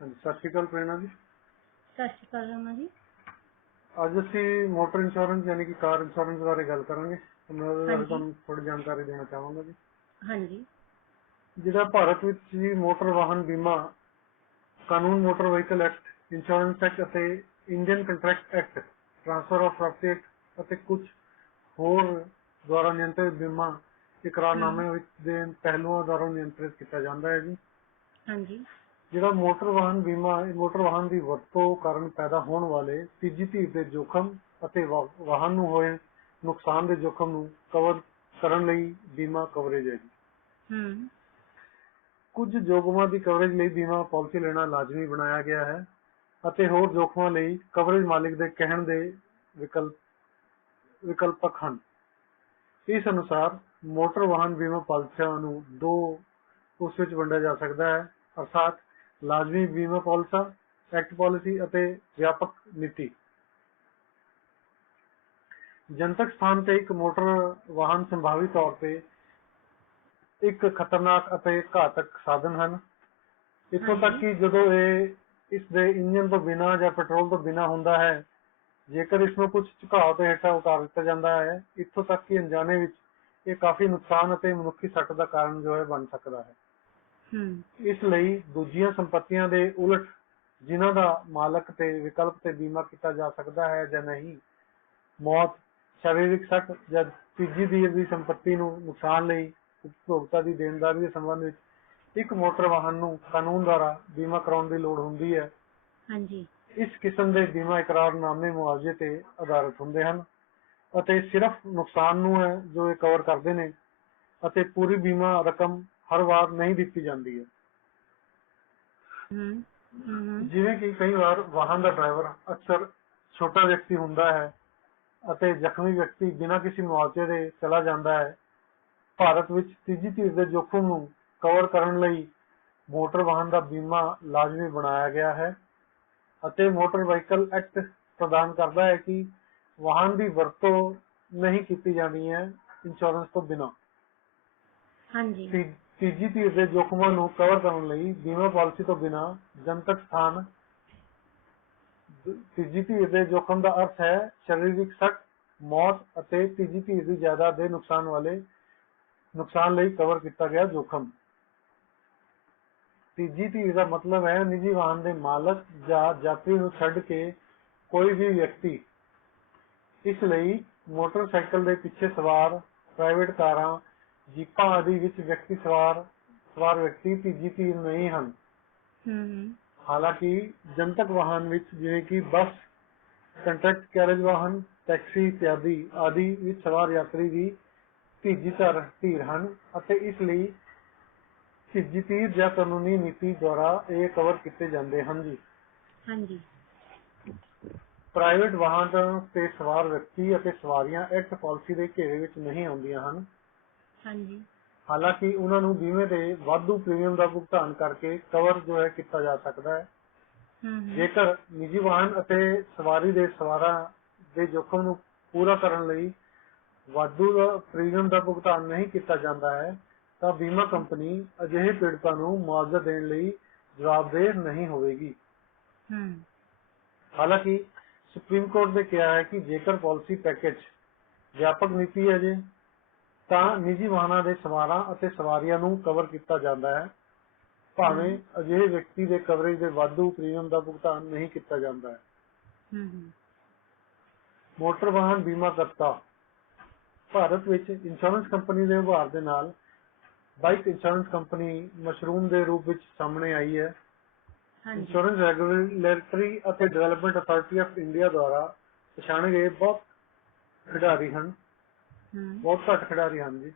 ਹਾਂਜੀ, ਸਤਿ ਸ਼੍ਰੀ ਅਕਾਲ ਪ੍ਰੇਰਣਾ ਜੀ। ਸਤਿ ਸ਼੍ਰੀ ਅਕਾਲ ਰਮਾ ਜੀ। ਅੱਜ ਅਸੀਂ ਮੋਟਰ ਇੰਸ਼ੋਰੈਂਸ ਯਾਨੀ ਕਿ ਕਾਰ ਇੰਸ਼ੋਰੈਂਸ ਬਾਰੇ ਗੱਲ ਕਰਾਂਗੇ। ਮੈਂ ਉਹਦੇ ਬਾਰੇ ਹਾਂਜੀ ਤੁਹਾਨੂੰ ਥੋੜੀ ਜਾਣਕਾਰੀ ਦੇਣਾ ਚਾਹਾਂਗਾ ਜੀ। ਹਾਂਜੀ ਜਿਹੜਾ ਭਾਰਤ ਵਿੱਚ ਜੀ ਮੋਟਰ ਵਾਹਨ ਬੀਮਾ ਕਾਨੂੰਨ, motor vehicle act, insurance act ਅਤੇ Indian contract act, transfer of property act ਅਤੇ ਕੁਝ ਹੋਰ ਦੁਆਰਾ ਨਿਯੰਤਰਿਤ ਬੀਮਾ ਇਕਰਾਰਨਾਮੇ ਵਿੱਚ ਦੇ ਪਹਿਲੂਆਂ ਦੁਆਰਾ ਨਿਯੰਤਰਿਤ ਕੀਤਾ ਜਾਂਦਾ ਹੈ ਜੀ। ਹਾਂਜੀ ਜਿਹੜਾ ਮੋਟਰ ਵਾਹਨ ਬੀਮਾ ਮੋਟਰ ਵਾਹਨ ਦੀ ਵਰਤੋਂ ਕਾਰਨ ਪੈਦਾ ਹੋਣ ਵਾਲੇ ਤੀਜੀ ਧਿਰ ਦੇ ਜੋਖਮ ਅਤੇ ਵਾਹਨ ਨੂੰ ਹੋਏ ਨੁਕਸਾਨ ਦੇ ਜੋਖਮ ਨੂੰ ਕਵਰ ਕਰਨ ਲਈ ਬੀਮਾ ਕਵਰੇਜ ਹੈ ਜੀ। ਕੁਝ ਜੋਖਮਾਂ ਦੀ ਕਵਰੇਜ ਲਈ ਬੀਮਾ ਪਾਲਿਸੀ ਲੈਣਾ ਲਾਜ਼ਮੀ ਬਣਾਇਆ ਗਿਆ ਹੈ ਅਤੇ ਹੋਰ ਜੋਖਮਾਂ ਲਈ ਕਵਰੇਜ ਮਾਲਿਕ ਦੇ ਕਹਿਣ ਦੇ ਵਿਕਲਪਕ ਹਨ। ਇਸ ਅਨੁਸਾਰ ਮੋਟਰ ਵਾਹਨ ਬੀਮਾ ਪਾਲਿਸੀਆਂ ਨੂੰ ਦੋ ਉਸ ਵਿੱਚ ਵੰਡਿਆ ਜਾ ਸਕਦਾ ਹੈ, ਅਰਥਾਤ ਲਾਜ਼ਮੀ ਬੀਮਾ ਪਾਲਿਸੀ, ਐਕਟ ਪਾਲਿਸੀ ਅਤੇ ਵਿਆਪਕ ਨੀਤੀ। ਜਨਤਕ ਸਥਾਨ ਤੇ ਇੱਕ ਮੋਟਰ ਵਾਹਨ ਸੰਭਾਵੀ ਤੌਰ ਤੇ ਇੱਕ ਖਤਰਨਾਕ ਅਤੇ ਘਾਤਕ ਸਾਧਨ ਹਨ। ਇੱਥੋਂ ਤੱਕ ਕਿ ਜਦੋਂ ਇਹ ਇਸ ਦੇ ਇੰਜਨ ਤੋਂ ਬਿਨਾਂ ਜਾਂ ਪੈਟਰੋਲ ਤੋਂ ਬਿਨਾਂ ਹੁੰਦਾ ਹੈ, ਜੇਕਰ ਇਸ ਨੂੰ ਕੁਝ ਝੁਕਾਅ ਤੋਂ ਹੇਠਾਂ ਉਤਾਰ ਦਿੱਤਾ ਜਾਂਦਾ ਹੈ, ਇੱਥੋਂ ਤੱਕ ਕਿ ਅਣਜਾਣੇ ਵਿੱਚ ਇਹ ਕਾਫੀ ਨੁਕਸਾਨ ਅਤੇ ਮਨੁੱਖੀ ਸੱਟ ਦਾ ਕਾਰਨ ਬਣ ਸਕਦਾ ਹੈ। ਇਸ ਲਈ ਦੂਜੀਆਂ ਸੰਪਤੀਆਂ ਦੇ ਉਲਟ ਜਿਨ੍ਹਾਂ ਦਾ ਮਾਲਕ ਤੇ ਵਿਕਲਪ ਤੇ ਬੀਮਾ ਕੀਤਾ ਜਾ ਸਕਦਾ ਹੈ ਜਾਂ ਨਹੀਂ, ਮੌਤ, ਸ਼ਰੀਰਕ ਸੱਟ ਜਾਂ ਤੀਜੀ ਧਿਰ ਦੀ ਸੰਪਤੀ ਨੂੰ ਨੁਕਸਾਨ ਲਈ ਉਪਭੋਗਤਾ ਦੀ ਦੇਣਦਾਰੀ ਦੇ ਸੰਬੰਧ ਵਿੱਚ ਇੱਕ ਮੋਟਰ ਵਾਹਨ ਨੂੰ ਕਾਨੂੰਨ ਦੁਆਰਾ ਬੀਮਾ ਕਰਾਉਣ ਦੀ ਲੋੜ ਹੁੰਦੀ ਹੈ। ਇਸ ਕਿਸਮ ਦੇ ਬੀਮਾ ਇਕਰਾਰਨਾਮੇ ਮੁਆਵਜ਼ੇ ਤੇ ਆਧਾਰਿਤ ਹੁੰਦੇ ਹਨ ਅਤੇ ਸਿਰਫ ਨੁਕਸਾਨ ਨੂੰ ਹੈ ਜੋ ਇਹ ਕਵਰ ਕਰਦੇ ਨੇ ਅਤੇ ਪੂਰੀ ਬੀਮਾ ਰਕਮ ਹਰ ਵਾਰ ਨਹੀਂ ਦਿੱਤੀ ਜਾਂਦੀ ਹੈ। ਜਿਵੇਂ ਕਿ ਕਈ ਵਾਰ ਵਾਹਨ ਦਾ ਡਰਾਈਵਰ ਅਕਸਰ ਛੋਟਾ ਵਿਅਕਤੀ ਹੁੰਦਾ ਹੈ ਅਤੇ ਜ਼ਖਮੀ ਵਿਅਕਤੀ ਬਿਨਾਂ ਕਿਸੇ ਮੁਆਵਜ਼ੇ ਦੇ ਚਲਾ ਜਾਂਦਾ ਹੈ। ਭਾਰਤ ਵਿੱਚ ਤੀਜੀ ਧਿਰ ਦੇ ਜੋਖਮ ਨੂੰ ਕਵਰ ਕਰਨ ਲਈ ਮੋਟਰ ਵਾਹਨ ਦਾ ਬੀਮਾ ਲਾਜ਼ਮੀ ਬਣਾਇਆ ਗਿਆ ਹੈ ਅਤੇ ਮੋਟਰ ਵਹੀਕਲ ਐਕਟ ਪ੍ਰਦਾਨ ਕਰਦਾ ਹੈ ਕਿ ਵਾਹਨ ਦੀ ਵਰਤੋਂ ਨਹੀਂ ਕੀਤੀ ਜਾਣੀ ਹੈ ਇੰਸ਼ੋਰੈਂਸ ਤੋਂ ਬਿਨਾਂ। ਤੀਜੀ ਧਿਰ ਦੇ ਜੋਖਮਾਂ ਨੂੰ ਕਵਰ ਕਰਨ ਲਈ ਬੀਮਾ ਪਾਲਿਸੀ ਤੋਂ ਬਿਨਾਂ ਜਨਤਕ ਸਥਾਨ, ਤੀਜੀ ਧਿਰ ਦੇ ਜੋਖਮ ਦਾ ਅਰਥ ਹੈ ਸ਼ਰੀਰਕ ਸੱਟ, ਮੌਤ ਅਤੇ ਤੀਜੀ ਧਿਰ ਦੀ ਜਾਇਦਾਦ ਦੇ ਨੁਕਸਾਨ ਲਈ ਕਵਰ ਕੀਤਾ ਗਿਆ ਜੋਖਮ। ਤੀਜੀ ਧਿਰ ਦਾ ਮਤਲਬ ਹੈ ਨਿੱਜੀ ਵਾਹਨ ਦੇ ਮਾਲਕ ਜਾਂ ਯਾਤਰੀ ਨੂੰ ਛੱਡ ਕੇ ਕੋਈ ਵੀ ਵਿਅਕਤੀ। ਇਸ ਲਈ ਮੋਟਰਸਾਈਕਲ ਦੇ ਪਿੱਛੇ ਸਵਾਰ, ਪ੍ਰਾਈਵੇਟ ਕਾਰਾਂ, ਜੀਪਾਂ ਆਦਿ ਵਿੱਚ ਸਵਾਰ ਵਿਅਕਤੀ ਤੀਜੀ ਧਿਰ ਨਹੀਂ ਹਨ। ਹਾਲਾਂਕਿ ਜਨਤਕ ਵਾਹਨ ਵਿੱਚ ਜਿਵੇਂ ਕਿ ਬੱਸ, ਕੰਟਰੈਕਟ ਕੈਰੇਜ ਵਾਹਨ, ਟੈਕਸੀ ਇਤਿਆਦਿ ਆਦਿ ਵਿੱਚ ਸਵਾਰ ਯਾਤਰੀ ਵੀ ਤੀਜੀ ਧਿਰ ਹਨ ਅਤੇ ਇਸ ਲਈ ਤੀਜੀ ਧਿਰ ਜਾਂ ਕਾਨੂੰਨੀ ਨੀਤੀ ਦੁਆਰਾ ਇਹ ਕਵਰ ਕੀਤੇ ਜਾਂਦੇ ਹਨ ਜੀ। ਪ੍ਰਾਈਵੇਟ ਵਾਹਨ ਤੇ ਸਵਾਰ ਵਿਅਕਤੀ ਅਤੇ ਸਵਾਰੀਆਂ ਐਕਟ ਪਾਲਿਸੀ ਦੇ ਘੇਰੇ ਵਿੱਚ ਨਹੀਂ ਆਉਂਦੀਆਂ ਹਨ। ਹਾਲਾਂਕਿ ਉਹਨਾਂ ਨੂੰ ਬੀਮੇ ਦੇ ਵਾਧੂ ਪ੍ਰੀਮੀਅਮ ਦਾ ਭੁਗਤਾਨ ਕਰਕੇ ਕਵਰ ਕੀਤਾ ਜਾ ਸਕਦਾ ਹੈ। ਜੇਕਰ ਨਿੱਜੀ ਵਾਹਨ ਅਤੇ ਸਵਾਰੀ ਦੇ ਸਵਾਰਾਂ ਦੇ ਜੋਖਮ ਨੂੰ ਪੂਰਾ ਕਰਨ ਲਈ ਵਾਧੂ ਪ੍ਰੀਮੀਅਮ ਦਾ ਭੁਗਤਾਨ ਨਹੀਂ ਕੀਤਾ ਜਾਂਦਾ ਹੈ ਤਾਂ ਬੀਮਾ ਕੰਪਨੀ ਅਜਿਹੇ ਪੀੜਤਾਂ ਨੂੰ ਮੁਆਵਜ਼ਾ ਦੇਣ ਲਈ ਜਵਾਬਦੇਹ ਨਹੀਂ ਹੋਵੇਗੀ। ਹਾਲਾਂਕਿ ਸੁਪਰੀਮ ਕੋਰਟ ਨੇ ਕਿਹਾ ਹੈ ਕਿ ਜੇਕਰ ਪਾਲਿਸੀ ਪੈਕੇਜ ਵਿਆਪਕ ਨੀਤੀ ਹੈ ਤਾਂ ਨਿੱਜੀ ਵਾਹਨਾਂ ਦੇ ਸਵਾਰਾਂ ਅਤੇ ਸਵਾਰੀਆਂ ਨੂੰ ਕਵਰ ਕੀਤਾ ਜਾਂਦਾ ਹੈ, ਭਾਵੇਂ ਅਜਿਹੇ ਵਿਅਕਤੀ ਦੇ ਕਵਰੇਜ ਦੇ ਵਾਧੂ ਪ੍ਰੀਮੀਅਮ ਦਾ ਭੁਗਤਾਨ ਨਹੀਂ ਕੀਤਾ ਜਾਂਦਾ ਹੈ। ਮੋਟਰ ਵਾਹਨ ਬੀਮਾ ਕਰਤਾ ਭਾਰਤ ਵਿੱਚ ਇੰਸ਼ੋਰੈਂਸ ਕੰਪਨੀ ਦੇ ਉਭਾਰ ਦੇ ਨਾਲ ਬਾਈਕ ਇੰਸ਼ੋਰੈਂਸ ਕੰਪਨੀ ਮਸ਼ਰੂਮ ਦੇ ਰੂਪ ਵਿੱਚ ਸਾਹਮਣੇ ਆਈ ਹੈ। ਇੰਸ਼ੋਰੈਂਸ ਰੈਗੂਲੇਟਰੀ ਅਤੇ ਡਿਵੈਲਪਮੈਂਟ ਅਥਾਰਟੀ ਆਫ ਇੰਡੀਆ ਦੁਆਰਾ ਪਛਾਣੇ ਗਏ ਬਹੁਤ ਘੱਟ ਖਿਡਾਰੀ ਹਨ ਜੀ।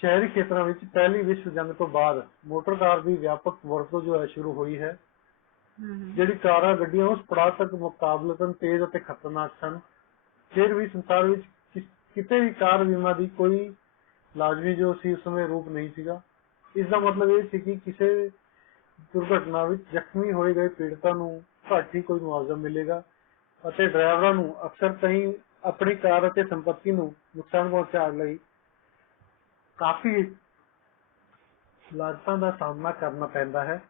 ਸ਼ਹਿਰੀ ਖੇਤਰਾਂ ਵਿੱਚ ਪਹਿਲੀ ਵਿਸ਼ਵ ਜੰਗ ਤੋਂ ਬਾਅਦ ਮੋਟਰ ਕਾਰ ਦੀ ਵਿਆਪਕ ਵਰਤੋਂ ਸ਼ੁਰੂ ਹੋਈ ਹੈ। ਜਿਹੜੀ ਕਾਰਾਂ, ਗੱਡੀਆਂ ਉਸ ਪੜਾਅ ਤੱਕ ਮੁਕਾਬਲਤਨ ਤੇਜ਼ ਅਤੇ ਖਤਰਨਾਕ ਸਨ। ਫਿਰ ਵੀ ਸੰਸਾਰ ਵਿੱਚ ਕਿਤੇ ਵੀ ਕਾਰ ਬੀਮਾ ਦੀ ਕੋਈ ਲਾਜ਼ਮੀ ਸੀ ਉਸ ਸਮੇਂ ਰੂਪ ਨਹੀਂ ਸੀਗਾ। ਇਸ ਦਾ ਮਤਲਬ ਇਹ ਸੀ ਕਿ ਕਿਸੇ ਦੁਰਘਟਨਾ ਵਿੱਚ ਜ਼ਖਮੀ ਹੋਏ ਗਏ ਪੀੜਤਾਂ ਨੂੰ ਘੱਟ ਹੀ ਕੋਈ ਮੁਆਵਜ਼ਾ ਮਿਲੇਗਾ ਅਤੇ ਡਰਾਈਵਰਾਂ ਨੂੰ ਅਕਸਰ ਆਪਣੀ ਕਾਰ ਅਤੇ ਸੰਪਤੀ ਨੂੰ ਨੁਕਸਾਨ ਪਹੁੰਚਾਉਣ ਲਈ ਕਾਫੀ ਲਾਗਤਾਂ ਦਾ ਸਾਹਮਣਾ ਕਰਨਾ ਪੈਂਦਾ ਹੈ।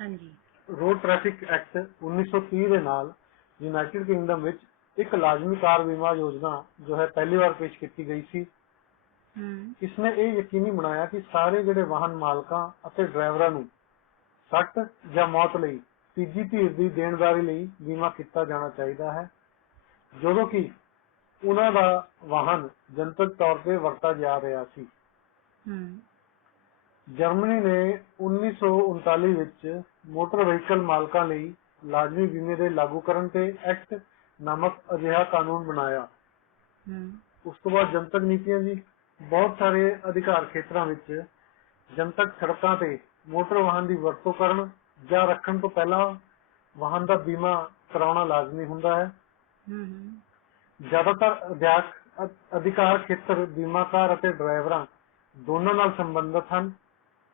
ਹਾਂਜੀ ਰੋਡ ਟ੍ਰੈਫਿਕ ਐਕਟ 1930 ਦੇ ਨਾਲ ਯੂਨਾਈਟਿਡ ਕਿੰਗਡਮ ਵਿੱਚ ਇੱਕ ਲਾਜ਼ਮੀ ਕਾਰ ਬੀਮਾ ਯੋਜਨਾ ਜੋ ਹੈ ਪਹਿਲੀ ਵਾਰ ਪੇਸ਼ ਕੀਤੀ ਗਈ ਸੀ। ਇਸਨੇ ਇਹ ਯਕੀਨੀ ਬਣਾਇਆ ਕਿ ਸਾਰੇ ਜਿਹੜੇ ਵਾਹਨ ਮਾਲਕਾਂ ਅਤੇ ਡਰਾਈਵਰਾਂ ਨੂੰ ਸੱਟ ਜਾਂ ਮੌਤ ਲਈ ਤੀਜੀ ਧਿਰ ਦੀ ਦੇਣਦਾਰੀ ਲਈ ਬੀਮਾ ਕੀਤਾ ਜਾਣਾ ਚਾਹੀਦਾ ਹੈ, ਜਦੋਂ ਕਿ ਉਹਨਾਂ ਦਾ ਵਾਹਨ ਜਨਤਕ ਤੌਰ ਤੇ ਵਰਤਾ ਜਾ ਰਿਹਾ ਸੀ। ਜਰਮਨੀ ਨੇ 1939 ਵਿੱਚ ਮੋਟਰ ਵਹੀਕਲ ਮਾਲਕਾਂ ਲਈ ਲਾਜ਼ਮੀ ਬੀਮੇ ਦੇ ਲਾਗੂ ਕਰਨ ਤੇ ਐਕਟ ਨਾਮਕ ਅਜਿਹਾ ਕਾਨੂੰਨ ਬਣਾਇਆ। ਉਸ ਤੋਂ ਬਾਅਦ ਜਨਤਕ ਨੀਤੀਆਂ ਜੀ, ਬਹੁਤ ਸਾਰੇ ਅਧਿਕਾਰ ਖੇਤਰਾਂ ਵਿੱਚ ਜਨਤਕ ਸੜਕਾਂ ਤੇ ਮੋਟਰ ਵਾਹਨ ਦੀ ਵਰਤੋਂ ਕਰਨ ਜਾਂ ਰੱਖਣ ਤੋਂ ਪਹਿਲਾਂ ਵਾਹਨ ਦਾ ਬੀਮਾ ਕਰਾਉਣਾ ਲਾਜ਼ਮੀ ਹੁੰਦਾ ਹੈ। ਜ਼ਿਆਦਾਤਰ ਅਧਿਕਾਰ ਖੇਤਰ ਬੀਮਾਕਾਰ ਅਤੇ ਡਰਾਈਵਰਾਂ ਦੋਨਾਂ ਨਾਲ ਸੰਬੰਧਿਤ ਹਨ,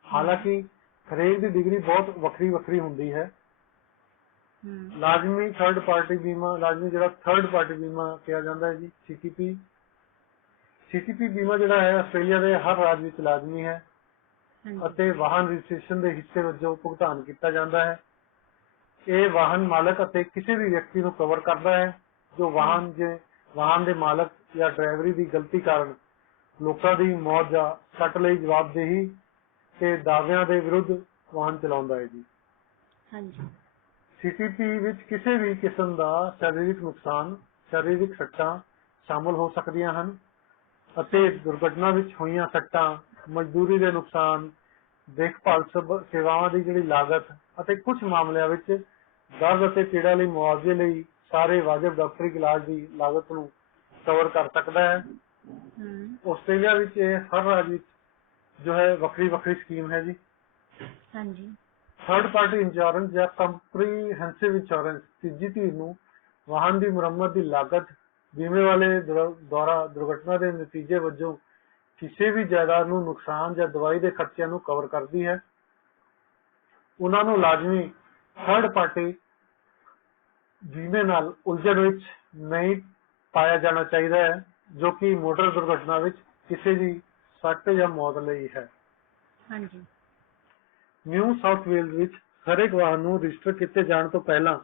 ਹਾਲਾਂਕਿ ਹਰੇਕ ਦੀ ਡਿਗਰੀ ਬਹੁਤ ਵੱਖਰੀ ਵੱਖਰੀ ਹੁੰਦੀ ਹੈ। ਲਾਜ਼ਮੀ ਥਰਡ ਪਾਰਟੀ ਬੀਮਾ, ਲਾਜ਼ਮੀ ਜਿਹੜਾ ਥਰਡ ਪਾਰਟੀ ਬੀਮਾ ਕਿਹਾ ਜਾਂਦਾ ਹੈ ਜੀ, ਸੀਟੀਪੀ ਬੀਮਾ ਜਿਹੜਾ ਹੈ ਆਸਟ੍ਰੇਲੀਆ ਦੇ ਹਰ ਰਾਜ ਵਿੱਚ ਲਾਜ਼ਮੀ ਹੈ ਅਤੇ ਵਾਹਨ ਰਜਿਸਟ੍ਰੇਸ਼ਨ ਦੇ ਹਿੱਸੇ ਵਜੋਂ ਭੁਗਤਾਨ ਕੀਤਾ ਜਾਂਦਾ ਹੈ। ਇਹ ਵਾਹਨ ਮਾਲਕ ਅਤੇ ਕਿਸੇ ਵੀ ਵਿਅਕਤੀ ਨੂੰ ਕਵਰ ਕਰਦਾ ਹੈ ਜੋ ਵਾਹਨ ਦੇ ਮਾਲਕ ਜਾਂ ਡਰਾਈਵਰੀ ਦੀ ਗਲਤੀ ਕਾਰਨ ਲੋਕਾਂ ਦੀ ਮੌਤ ਜਾਂ ਸੱਟ ਲਈ ਜਵਾਬਦੇਹੀ ਤੇ ਦਾਅਵਿਆਂ ਦੇ ਵਿਰੁੱਧ ਵਾਹਨ ਚਲਾਉਂਦਾ ਹੈ ਜੀ। ਸੀਟੀਪੀ ਵਿੱਚ ਕਿਸੇ ਵੀ ਕਿਸਮ ਦਾ ਸਰੀਰਕ ਨੁਕਸਾਨ, ਸਰੀਰਕ ਸੱਟਾਂ ਸ਼ਾਮਲ ਹੋ ਸਕਦੀਆਂ ਹਨ ਅਤੇ ਦੁਰਘਟਨਾ ਵਿੱਚ ਹੋਈਆਂ ਸੱਟਾਂ, ਮਜ਼ਦੂਰੀ ਦੇ ਨੁਕਸਾਨ, ਦੇਖਭਾਲ ਸੇਵਾਵਾਂ ਦੀ ਜਿਹੜੀ ਲਾਗਤ ਅਤੇ ਕੁਝ ਮਾਮਲਿਆਂ ਵਿੱਚ ਦਰਦ ਅਤੇ ਪੀੜਾ ਲਈ ਮੁਆਵਜ਼ੇ ਲਈ ਸਾਰੇ ਵਾਜਬ ਡਾਕਟਰੀ ਇਲਾਜ ਦੀ ਲਾਗਤ ਨੂੰ ਕਵਰ ਕਰ ਸਕਦਾ ਹੈ। ਆਸਟ੍ਰੇਲੀਆ ਵਿੱਚ ਇਹ ਹਰ ਰਾਜ ਵਿੱਚ ਜੋ ਹੈ ਵੱਖਰੀ ਵੱਖਰੀ ਸਕੀਮ ਹੈ ਜੀ। ਥਰਡ ਪਾਰਟੀ ਇੰਸ਼ੋਰੈਂਸ ਜਾਂ ਕੰਪਰੀਹੈਂਸਿਵ ਇੰਸ਼ੋਰੈਂਸ ਤੀਜੀ ਧਿਰ ਨੂੰ ਵਾਹਨ ਦੀ ਮੁਰੰਮਤ ਦੀ ਲਾਗਤ, ਬੀਮੇ ਵਾਲੇ ਦੁਆਰਾ ਦੁਰਘਟਨਾ ਦੇ ਨਤੀਜੇ ਵਜੋਂ ਕਿਸੇ ਵੀ ਜਾਇਦਾਦ ਨੂੰ ਨੁਕਸਾਨ ਜਾਂ ਦਵਾਈ ਦੇ ਖਰਚਿਆਂ ਨੂੰ ਕਵਰ ਕਰਦੀ ਹੈ। ਉਹਨਾਂ ਨੂੰ ਲਾਜ਼ਮੀ ਥਰਡ ਪਾਰਟੀ ਬੀਮੇ ਨਾਲ ਉਲਝਣ ਵਿੱਚ ਨਹੀਂ ਪਾਇਆ ਜਾਣਾ ਚਾਹੀਦਾ ਹੈ, ਜੋ ਕਿ ਮੋਟਰ ਦੁਰਘਟਨਾ ਵਿੱਚ ਕਿਸੇ ਦੀ ਸੱਟ ਜਾਂ ਮੌਤ ਲਈ ਹੈ। ਨਿਊ ਸਾਊਥ ਵੇਲਜ਼ ਵਿੱਚ ਹਰੇਕ ਵਾਹਨ ਨੂੰ ਰਜਿਸਟਰ ਕੀਤੇ ਜਾਣ ਤੋਂ ਪਹਿਲਾਂ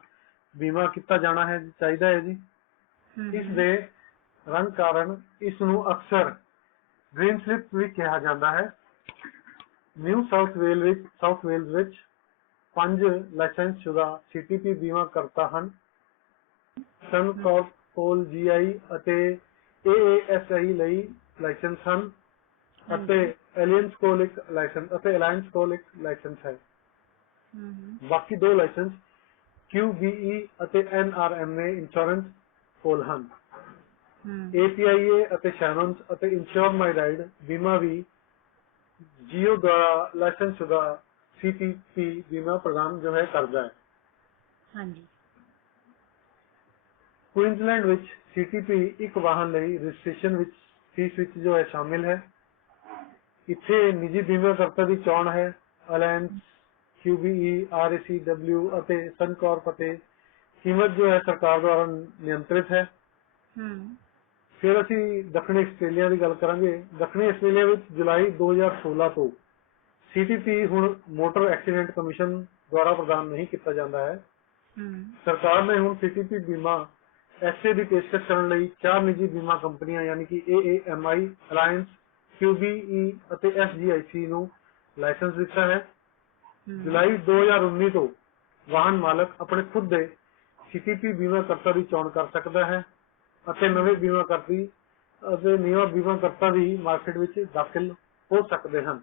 ਬੀਮਾ ਕੀਤਾ ਜਾਣਾ ਚਾਹੀਦਾ ਹੈ ਜੀ। ਇਸ ਦੇ ਰੰਗ ਕਾਰਨ ਇਸ ਨੂੰ ਅਕਸਰ ਗ੍ਰੀਨ ਸਲਿਪ ਵੀ ਕਿਹਾ ਜਾਂਦਾ ਹੈ। ਨਿਊ ਸਾਊਥ ਵੇਲਜ਼ ਵਿੱਚ 5 ਲਾਇਸੈਂਸ ਸ਼ੁਦਾ ਸੀਟੀਪੀ ਬੀਮਾ ਕਰਤਾ ਹਨ। ਸਨਕੋਰਪ ਕੋਲ GI ਅਤੇ AASI ਲਈ ਲਾਇਸੈਂਸ ਹਨ ਅਤੇ ਅਲਾਇੰਸ ਕੋਲ ਇੱਕ ਲਾਇਸੈਂਸ ਹੈ। ਬਾਕੀ ਦੋ ਲਾਇਸੈਂਸ QBE ਅਤੇ NRMA ਇੰਸ਼ੋਰੈਂਸ ਕੋਲ ਹਨ। APIA ਅਤੇ ਸ਼ੈਨਨਸ ਅਤੇ ਇੰਸ਼ੋਰ ਮਾਈ ਰਾਈਡ ਬੀਮਾ ਵੀ ਜੀਓ ਦੁਆਰਾ ਲਾਇਸੈਂਸ ਸ਼ੁਦਾ CTP ਬੀਮਾ ਪ੍ਰਦਾਨ ਜੋ ਹੈ ਕਰਦਾ ਹੈ। ਕੁਇਨਜ਼ਲੈਂਡ ਵਿੱਚ CTP ਇੱਕ ਵਾਹਨ ਲਈ ਰਜਿਸਟ੍ਰੇਸ਼ਨ ਵਿੱਚ ਫੀਸ ਵਿੱਚ ਜੋ ਹੈ ਸ਼ਾਮਿਲ ਹੈ। ਇੱਥੇ ਨਿੱਜੀ ਬੀਮਾ ਕਰਤਾ ਦੀ ਚੋਣ ਹੈ। ਅਲਾਇੰਸ, QBE, RACW ਅਤੇ ਸਨਕੋਰਪ ਅਤੇ ਕੀਮਤ ਜੋ ਹੈ ਸਰਕਾਰ ਦੁਆਰਾ ਨਿਯੰਤਰਿਤ ਹੈ। ਫਿਰ ਅਸੀਂ ਦੱਖਣੀ ਆਸਟ੍ਰੇਲੀਆ ਦੀ ਗੱਲ ਕਰਾਂਗੇ। ਦੱਖਣੀ ਆਸਟ੍ਰੇਲੀਆ ਵਿੱਚ ਜੁਲਾਈ 2016 ਤੋਂ CTP ਹੁਣ ਮੋਟਰ ਐਕਸੀਡੈਂਟ ਕਮਿਸ਼ਨ ਦੁਆਰਾ ਪ੍ਰਦਾਨ ਨਹੀਂ ਕੀਤਾ ਜਾਂਦਾ ਹੈ। ਸਰਕਾਰ ਨੇ ਹੁਣ CTP ਬੀਮਾ ਐਸੇ ਦੀ ਪੇਸ਼ਕਸ਼ ਕਰਨ ਲਈ 4 ਨਿੱਜੀ ਬੀਮਾ ਕੰਪਨੀਆਂ ਯਾਨੀ ਕਿ AAMI, ਅਲਾਇੰਸ, QBE ਅਤੇ SGIC ਨੂੰ ਲਾਇਸੈਂਸ ਦਿੱਤਾ ਹੈ। ਜੁਲਾਈ 2019 ਤੋਂ ਵਾਹਨ ਮਾਲਕ ਆਪਣੇ ਖੁਦ ਦੇ CTP ਬੀਮਾ ਕਰਤਾ ਦੀ ਚੋਣ ਕਰ ਸਕਦਾ ਹੈ ਅਤੇ ਨਵੇਂ ਬੀਮਾ ਕਰਤਾ ਵੀ ਮਾਰਕੀਟ ਵਿੱਚ ਦਾਖਲ ਹੋ ਸਕਦੇ ਹਨ।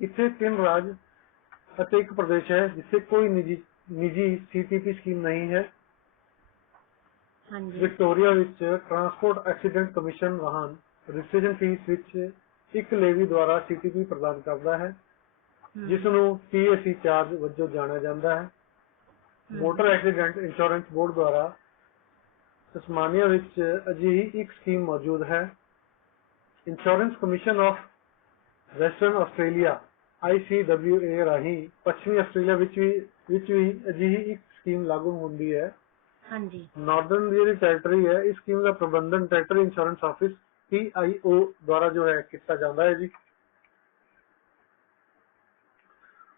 ਇੱਥੇ 3 ਰਾਜ ਅਤੇ 1 ਪ੍ਰਦੇਸ਼ ਹੈ ਜਿੱਥੇ ਕੋਈ ਨਿੱਜੀ CTP ਸਕੀਮ ਨਹੀਂ ਹੈ। ਵਿਕਟੋਰੀਆ ਵਿੱਚ ਟਰਾਂਸਪੋਰਟ ਐਕਸੀਡੈਂਟ ਕਮਿਸ਼ਨ ਵਾਹਨ ਰਜਿਸਟ੍ਰੇਸ਼ਨ ਫੀਸ ਵਿੱਚ ਇੱਕ ਲੇਵੀ ਦੁਆਰਾ CTP ਪ੍ਰਦਾਨ ਕਰਦਾ ਹੈ, ਜਿਸ ਨੂੰ TAC ਚਾਰਜ ਵਜੋਂ ਜਾਣਿਆ ਜਾਂਦਾ ਹੈ। ਮੋਟਰ ਐਕਸੀਡੈਂਟ ਇੰਸ਼ੋਰੈਂਸ ਬੋਰਡ ਦੁਆਰਾ ਤਸਮਾਨੀਆ ਵਿੱਚ ਅਜਿਹੀ ਇੱਕ ਸਕੀਮ ਮੌਜੂਦ ਹੈ। Insurance commission of western Australia ICWA ਰਾਹੀਂ ਪੱਛਮੀ ਆਸਟ੍ਰੇਲੀਆ ਵਿੱਚ ਵੀ ਅਜਿਹੀ ਇੱਕ ਸਕੀਮ ਲਾਗੂ ਹੁੰਦੀ ਹੈ। ਨਾਰਦਰਨ ਜਿਹੜੀ ਟੈਰੀਟਰੀ ਹੈ, ਇਸ ਸਕੀਮ ਦਾ ਪ੍ਰਬੰਧਨ ਟੈਰੀਟਰੀ ਇੰਸ਼ੋਰੈਂਸ ਆਫਿਸ TIO ਦੁਆਰਾ ਜੋ ਹੈ ਕੀਤਾ ਜਾਂਦਾ ਹੈ ਜੀ।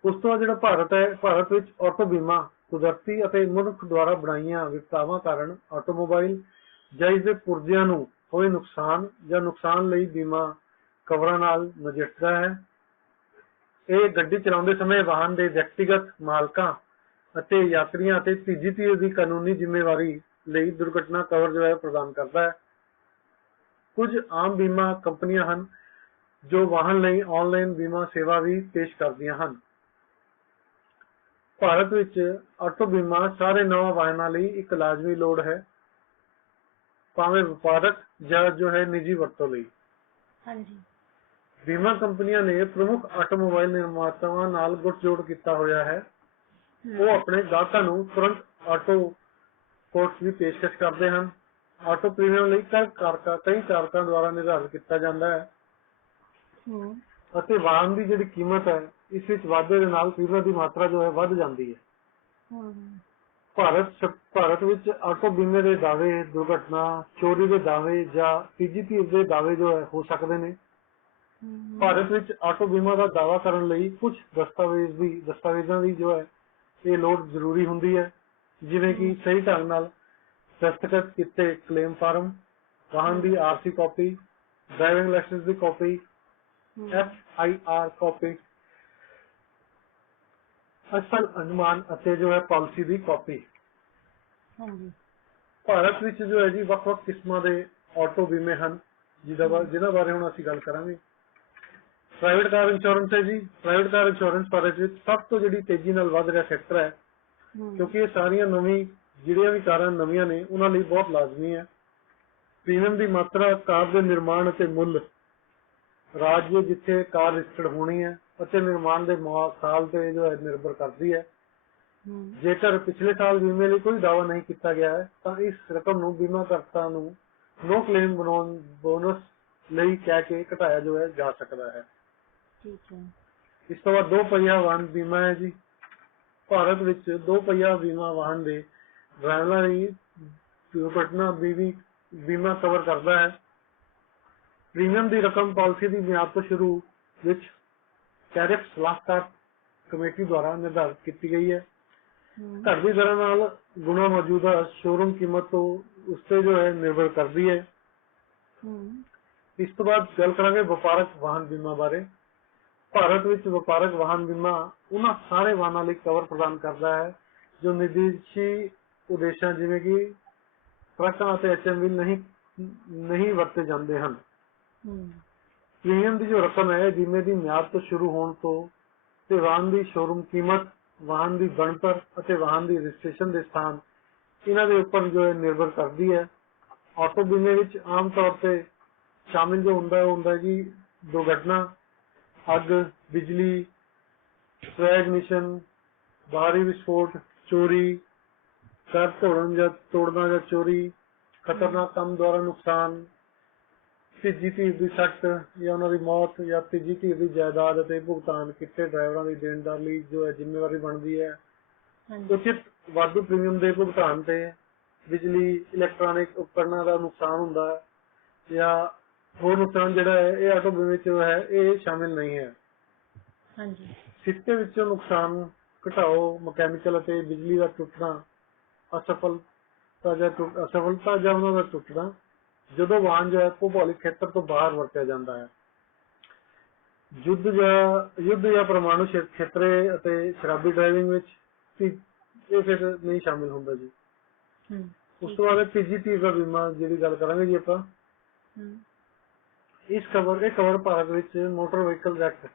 ਉਸ ਤੋਂ ਬਾਅਦ ਜਿਹੜਾ ਭਾਰਤ ਹੈ, ਭਾਰਤ ਵਿੱਚ ਆਟੋ ਬੀਮਾ ਕੁਦਰਤੀ ਅਤੇ ਮਨੁੱਖ ਦੁਆਰਾ ਬਣਾਈਆਂ ਵਿਪਤਾਵਾਂ ਕਾਰਨ ਆਟੋਮੋਬਾਈਲ ਜਾਂ ਇਸ ਦੇ ਪੁਰਜ਼ਿਆਂ ਨੂੰ ਹੋਏ ਨੁਕਸਾਨ ਜਾਂ ਨੁਕਸਾਨ ਲਈ ਬੀਮਾ ਕਵਰਾਂ ਨਾਲ ਨਜਿੱਠਦਾ ਹੈ। ਇਹ ਗੱਡੀ ਚਲਾਉਂਦੇ ਸਮੇਂ ਵਾਹਨ ਦੇ ਵਿਅਕਤੀਗਤ ਮਾਲਕਾਂ ਅਤੇ ਯਾਤਰੀਆਂ ਅਤੇ ਤੀਜੀ ਧਿਰ ਦੀ ਕਾਨੂੰਨੀ ਜ਼ਿੰਮੇਵਾਰੀ ਲਈ ਦੁਰਘਟਨਾ ਕਵਰ ਜੋ ਹੈ ਪ੍ਰਦਾਨ ਕਰਦਾ ਹੈ। ਕੁਝ ਆਮ ਬੀਮਾ ਕੰਪਨੀਆਂ ਹਨ ਜੋ ਵਾਹਨ ਲਈ ਆਨਲਾਈਨ ਬੀਮਾ ਸੇਵਾ ਵੀ ਪੇਸ਼ ਕਰਦੀਆਂ ਹਨ। ਭਾਰਤ ਵਿੱਚ ਆਟੋ ਬੀਮਾ ਸਾਰੇ ਨਵਾਂ ਵਾਹਨਾਂ ਲਈ ਇੱਕ ਲਾਜ਼ਮੀ ਲੋੜ ਹੈ, ਭਾਵੇਂ ਵਪਾਰਕ ਜਾਂ ਜੋ ਹੈ ਨਿੱਜੀ ਵਰਤੋਂ ਲਈ। ਹਾਂਜੀ। ਬੀਮਾ ਕੰਪਨੀਆਂ ਨੇ ਪ੍ਰਮੁੱਖ ਆਟੋਮੋਬਾਈਲ ਨਿਰਮਾਤਾਵਾਂ ਨਾਲ ਗੁੱਟਜੋੜ ਕੀਤਾ ਹੋਇਆ ਹੈ। ਉਹ ਆਪਣੇ ਗਾਹਕਾਂ ਨੂੰ ਤੁਰੰਤ ਆਟੋ ਕੋਟਸ ਦੀ ਪੇਸ਼ਕਸ਼ ਕਰਦੇ ਹਨ। ਆਟੋ ਪ੍ਰੀਮੀਅਮ ਲਈ ਕਈ ਕਾਰਕਾਂ ਦੁਆਰਾ ਨਿਰਧਾਰਿਤ ਕੀਤਾ ਜਾਂਦਾ ਹੈ ਅਤੇ ਵਾਹਨ ਦੀ ਜਿਹੜੀ ਕੀਮਤ ਹੈ ਇਸ ਵਿੱਚ ਵਾਧੇ ਦੇ ਨਾਲ ਪ੍ਰੀਮੀਅਮ ਦੀ ਮਾਤਰਾ ਜੋ ਹੈ ਵੱਧ ਜਾਂਦੀ ਹੈ। ਭਾਰਤ ਵਿੱਚ ਆਟੋ ਬੀਮੇ ਦੇ ਦਾਅਵੇ ਦੁਰਘਟਨਾ, ਚੋਰੀ ਦੇ ਦਾਅਵੇ ਜਾਂ ਤੀਜੀ ਧਿਰ ਦੇ ਦਾਅਵੇ ਜੋ ਹੈ ਹੋ ਸਕਦੇ ਨੇ। ਭਾਰਤ ਵਿੱਚ ਆਟੋ ਬੀਮਾ ਦਾ ਦਾਅਵਾ ਕਰਨ ਲਈ ਕੁਝ ਦਸਤਾਵੇਜ਼ਾਂ ਦੀ ਜੋ ਹੈ ਇਹ ਲੋੜ ਜ਼ਰੂਰੀ ਹੁੰਦੀ ਹੈ, ਜਿਵੇਂ ਕਿ ਸਹੀ ਢੰਗ ਨਾਲ ਦਸਤਖਤ ਕੀਤੇ ਕਲੇਮ ਫਾਰਮ, ਵਾਹਨ ਦੀ ਆਰਸੀ ਕਾਪੀ, ਡਰਾਈਵਿੰਗ ਲਾਇਸੈਂਸ ਦੀ ਕਾਪੀ, FIR ਕਾਪੀ, ਅਸਲ ਅਨੁਮਾਨ ਅਤੇ ਜੋ ਹੈ ਪਾਲਿਸੀ ਦੀ ਕਾਪੀ। ਭਾਰਤ ਵਿੱਚ ਜੋ ਹੈ ਜੀ ਵੱਖ-ਵੱਖ ਕਿਸਮਾਂ ਦੇ ਆਟੋ ਬੀਮੇ ਹਨ, ਜਿਹਨਾਂ ਬਾਰੇ ਹੁਣ ਅਸੀਂ ਗੱਲ ਕਰਾਂਗੇ। ਪ੍ਰਾਈਵੇਟ ਕਾਰ ਇੰਸ਼ੋਰੈਂਸ ਹੈ ਜੀ। ਪ੍ਰਾਈਵੇਟ ਕਾਰ ਇੰਸ਼ੋਰੈਂਸ ਭਾਰਤ ਵਿੱਚ ਸਭ ਤੋਂ ਜਿਹੜੀ ਤੇਜ਼ੀ ਨਾਲ ਵੱਧ ਰਿਹਾ ਸੈਕਟਰ ਹੈ, ਕਿਉਂਕਿ ਇਹ ਸਾਰੀਆਂ ਜਿਹੜੀਆਂ ਵੀ ਕਾਰਾਂ ਨਵੀਆਂ ਨੇ ਉਹਨਾਂ ਲਈ ਬਹੁਤ ਲਾਜ਼ਮੀ ਹੈ। ਪ੍ਰੀਮੀਅਮ ਦੀ ਮਾਤਰਾ ਕਾਰ ਦੇ ਨਿਰਮਾਣ ਅਤੇ ਮੁੱਲ, ਰਾਜ ਜਿੱਥੇ ਕਾਰ ਰਜਿਸਟਰਡ ਹੋਣੀ ਹੈ ਅਤੇ ਨਿਰਮਾਣ ਦੇ ਸਾਲ ਤੇ ਜੋ ਹੈ ਨਿਰਭਰ ਕਰਦੀ ਹੈ। ਜੇਕਰ ਪਿਛਲੇ ਸਾਲ ਬੀਮੇ ਲਈ ਕੋਈ ਦਾਅਵਾ ਨਹੀਂ ਕੀਤਾ ਗਿਆ ਹੈ ਤਾਂ ਇਸ ਰਕਮ ਨੂੰ ਬੀਮਾ ਕਰਤਾ ਨੂੰ ਨੋ ਕਲੇਮ ਬੋਨਸ ਲਈ ਕਹਿ ਕੇ ਘਟਾਇਆ ਜੋ ਹੈ ਜਾ ਸਕਦਾ ਹੈ। ਇਸ ਤੋਂ ਬਾਅਦ ਦੋ ਪਹੀਆ ਵਾਹਨ ਬੀਮਾ ਹੈ ਜੀ। ਭਾਰਤ ਵਿੱਚ ਦੋ ਪਹੀਆ ਬੀਮਾ ਵਾਹਨ ਦੇ ਡਰਾਈਵਰਾਂ ਲਈ ਦੁਰਘਟਨਾ ਬੀਮਾ ਕਵਰ ਕਰਦਾ ਹੈ। ਪ੍ਰੀਮੀਅਮ ਦੀ ਰਕਮ ਪਾਲਿਸੀ ਦੀ ਮਿਆਦ ਤੋਂ ਸ਼ੁਰੂ ਵਿੱਚ ਟੈਰਿਫ ਸਲਾਹਕਾਰ ਕਮੇਟੀ ਦੁਆਰਾ ਨਿਰਧਾਰਿਤ ਕੀਤੀ ਗਈ ਹੈ। ਘਰ ਦੀ ਦਰਾਂ ਨਾਲ ਗੁਣਾ ਮੌਜੂਦਾ ਸ਼ੋਰੂਮ ਕੀਮਤ ਤੋਂ ਉਸ ਤੇ ਜੋ ਹੈ ਨਿਰਭਰ ਕਰਦੀ ਹੈ। ਇਸ ਤੋਂ ਬਾਅਦ ਗੱਲ ਕਰਾਂਗੇ ਵਪਾਰਕ ਵਾਹਨ ਬੀਮਾ ਬਾਰੇ। ਭਾਰਤ ਵਿੱਚ ਵਪਾਰਕ ਵਾਹਨ ਬੀਮਾ ਉਹਨਾਂ ਸਾਰੇ ਵਾਹਨਾਂ ਲਈ ਕਵਰ ਪ੍ਰਦਾਨ ਕਰਦਾ ਹੈ ਜੋ ਨਿਰਦੇਸ਼ੀ ਉਦੇਸ਼ਾਂ ਜਿਵੇਂ ਕਿ ਟਰੱਕਾਂ ਅਤੇ HMV ਨਹੀਂ ਵਰਤੇ ਜਾਂਦੇ ਹਨ। ਪ੍ਰੀਮੀਅਮ ਦੀ ਜੋ ਰਕਮ ਹੈ ਬੀਮੇ ਦੀ ਮਿਆਦ ਤੋਂ ਸ਼ੁਰੂ ਹੋਣ ਤੋਂ ਤੇ ਵਾਹਨ ਦੀ ਸ਼ੋਰੂਮ ਕੀਮਤ, ਵਾਹਨ ਦੀ ਬਣਤਰ ਅਤੇ ਵਾਹਨ ਦੀ ਰਜਿਸਟ੍ਰੇਸ਼ਨ ਦੇ ਸਥਾਨ, ਇਹਨਾਂ ਦੇ ਉੱਪਰ ਜੋ ਹੈ ਨਿਰਭਰ ਕਰਦੀ ਹੈ। ਆਟੋ ਬੀਮੇ ਵਿੱਚ ਆਮ ਤੌਰ ਤੇ ਸ਼ਾਮਿਲ ਜੋ ਹੁੰਦਾ ਜੀ ਦੁਰਘਟਨਾ, ਅੱਗ, ਬਿਜਲੀ, ਸਵੈ-ਇਗਨੀਸ਼ਨ, ਬਾਹਰੀ ਵਿਸਫੋਟ, ਚੋਰੀ, ਘਰ ਤੋੜਨਾ ਜਾਂ ਚੋਰੀ, ਖਤਰਨਾਕ ਕੰਮ ਦੁਆਰਾ ਨੁਕਸਾਨ, ਤੀਜੀ ਧਿਰ ਦੀ ਸੱਟ ਜਾਂ ਉਹਨਾਂ ਦੀ ਮੌਤ, ਜਾਂ ਤੀਜੀ ਧਿਰ ਦੀ ਜਾਇਦਾਦ ਅਤੇ ਭੁਗਤਾਨ ਕੀਤੇ ਡਰਾਈਵਰਾਂ ਦੀ ਦੇਣਦਾਰ ਲਈ ਜੋ ਹੈ ਜ਼ਿੰਮੇਵਾਰੀ ਬਣਦੀ ਹੈ। ਉਚਿਤ ਵਾਧੂ ਪ੍ਰੀਮੀਅਮ ਦੇ ਭੁਗਤਾਨ ਤੇ ਬਿਜਲੀ, ਇਲੈਕਟ੍ਰੋਨਿਕ ਉਪਕਰਨਾਂ ਦਾ ਨੁਕਸਾਨ ਹੁੰਦਾ ਹੈ ਜਾਂ ਹੋਰ ਨੁਕਸਾਨ ਜਿਹੜਾ ਹੈ ਇਹ ਆਟੋ ਬੀਮੇ ਵਿੱਚ ਹੈ ਇਹ ਸ਼ਾਮਿਲ ਨਹੀਂ ਹੈ। ਸਿੱਟੇ ਵਿੱਚੋਂ ਨੁਕਸਾਨ ਘਟਾਓ, ਮਕੈਨੀਕਲ ਅਤੇ ਬਿਜਲੀ ਦਾ ਟੁੱਟਣਾ, ਅਸਫਲਤਾ ਜਾਂ ਉਹਨਾਂ ਦਾ ਟੁੱਟਣਾ ਜਦੋਂ ਵਾਹਨ ਜੋ ਹੈ ਭੂਗੋਲਿਕ ਖੇਤਰ ਤੋਂ ਬਾਹਰ ਵਰਤਿਆ ਜਾਂਦਾ ਹੈ। ਯੁੱਧ ਜਾਂ ਪਰਮਾਣੂ ਖੇਤਰੇ ਅਤੇ ਸ਼ਰਾਬੀ ਡਰਾਈਵਿੰਗ ਵਿੱਚ ਇਹ ਫਿਰ ਨਹੀਂ ਸ਼ਾਮਿਲ ਹੁੰਦਾ ਜੀ। ਉਸ ਤੋਂ ਬਾਅਦ ਤੀਜੀ ਧਿਰ ਦਾ ਬੀਮਾ ਜਿਹੜੀ ਗੱਲ ਕਰਾਂਗੇ ਜੀ ਆਪਾਂ। ਇਹ ਕਵਰ ਭਾਰਤ ਵਿੱਚ ਮੋਟਰ ਵਹੀਕਲ ਐਕਟ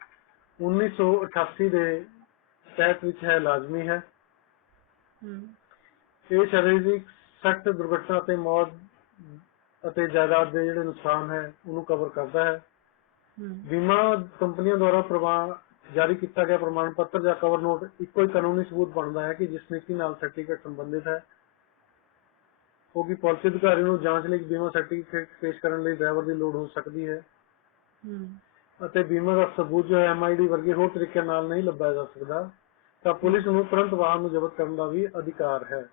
1988 ਦੇ ਤਹਿਤ ਵਿੱਚ ਹੈ ਲਾਜ਼ਮੀ ਹੈ। ਇਹ ਸਰੀਰਕ ਸੱਟ, ਦੁਰਘਟਨਾ ਅਤੇ ਮੌਤ ਅਤੇ ਜਾਇਦਾਦ ਦੇ ਜਿਹੜੇ ਨੁਕਸਾਨ ਹੈ ਉਹਨੂੰ ਕਵਰ ਕਰਦਾ ਹੈ। ਬੀਮਾ ਕੰਪਨੀਆਂ ਦੁਆਰਾ ਜਾਰੀ ਕੀਤਾ ਗਿਆ ਪ੍ਰਮਾਣ ਪੱਤਰ ਜਾਂ ਕਵਰ ਨੋਟ ਇੱਕੋ ਹੀ ਕਾਨੂੰਨੀ ਸਬੂਤ ਬਣਦਾ ਹੈ ਕਿ ਜਿਸ ਨੀਤੀ ਨਾਲ ਸਰਟੀਫਿਕੇਟ ਸੰਬੰਧਿਤ ਹੈ। ਕਿਉਂਕਿ ਪਾਲਿਸੀ ਅਧਿਕਾਰੀ ਨੂੰ ਜਾਂਚ ਲਈ ਬੀਮਾ ਸਰਟੀਫਿਕੇਟ ਪੇਸ਼ ਕਰਨ ਲਈ ਡਰਾਈਵਰ ਦੀ ਲੋੜ ਹੋ ਸਕਦੀ ਹੈ ਅਤੇ ਬੀਮਾ ਦਾ ਸਬੂਤ ਜੋ ਹੈ MID ਵਰਗੇ ਹੋਰ ਤਰੀਕਿਆਂ ਨਾਲ ਨਹੀਂ ਲੱਭਿਆ ਜਾ ਸਕਦਾ ਤਾਂ ਪੁਲਿਸ ਨੂੰ ਤੁਰੰਤ ਵਾਹਨ ਨੂੰ ਜ਼ਬਤ ਕਰਨ ਦਾ ਵੀ ਅਧਿਕਾਰ ਹੈ।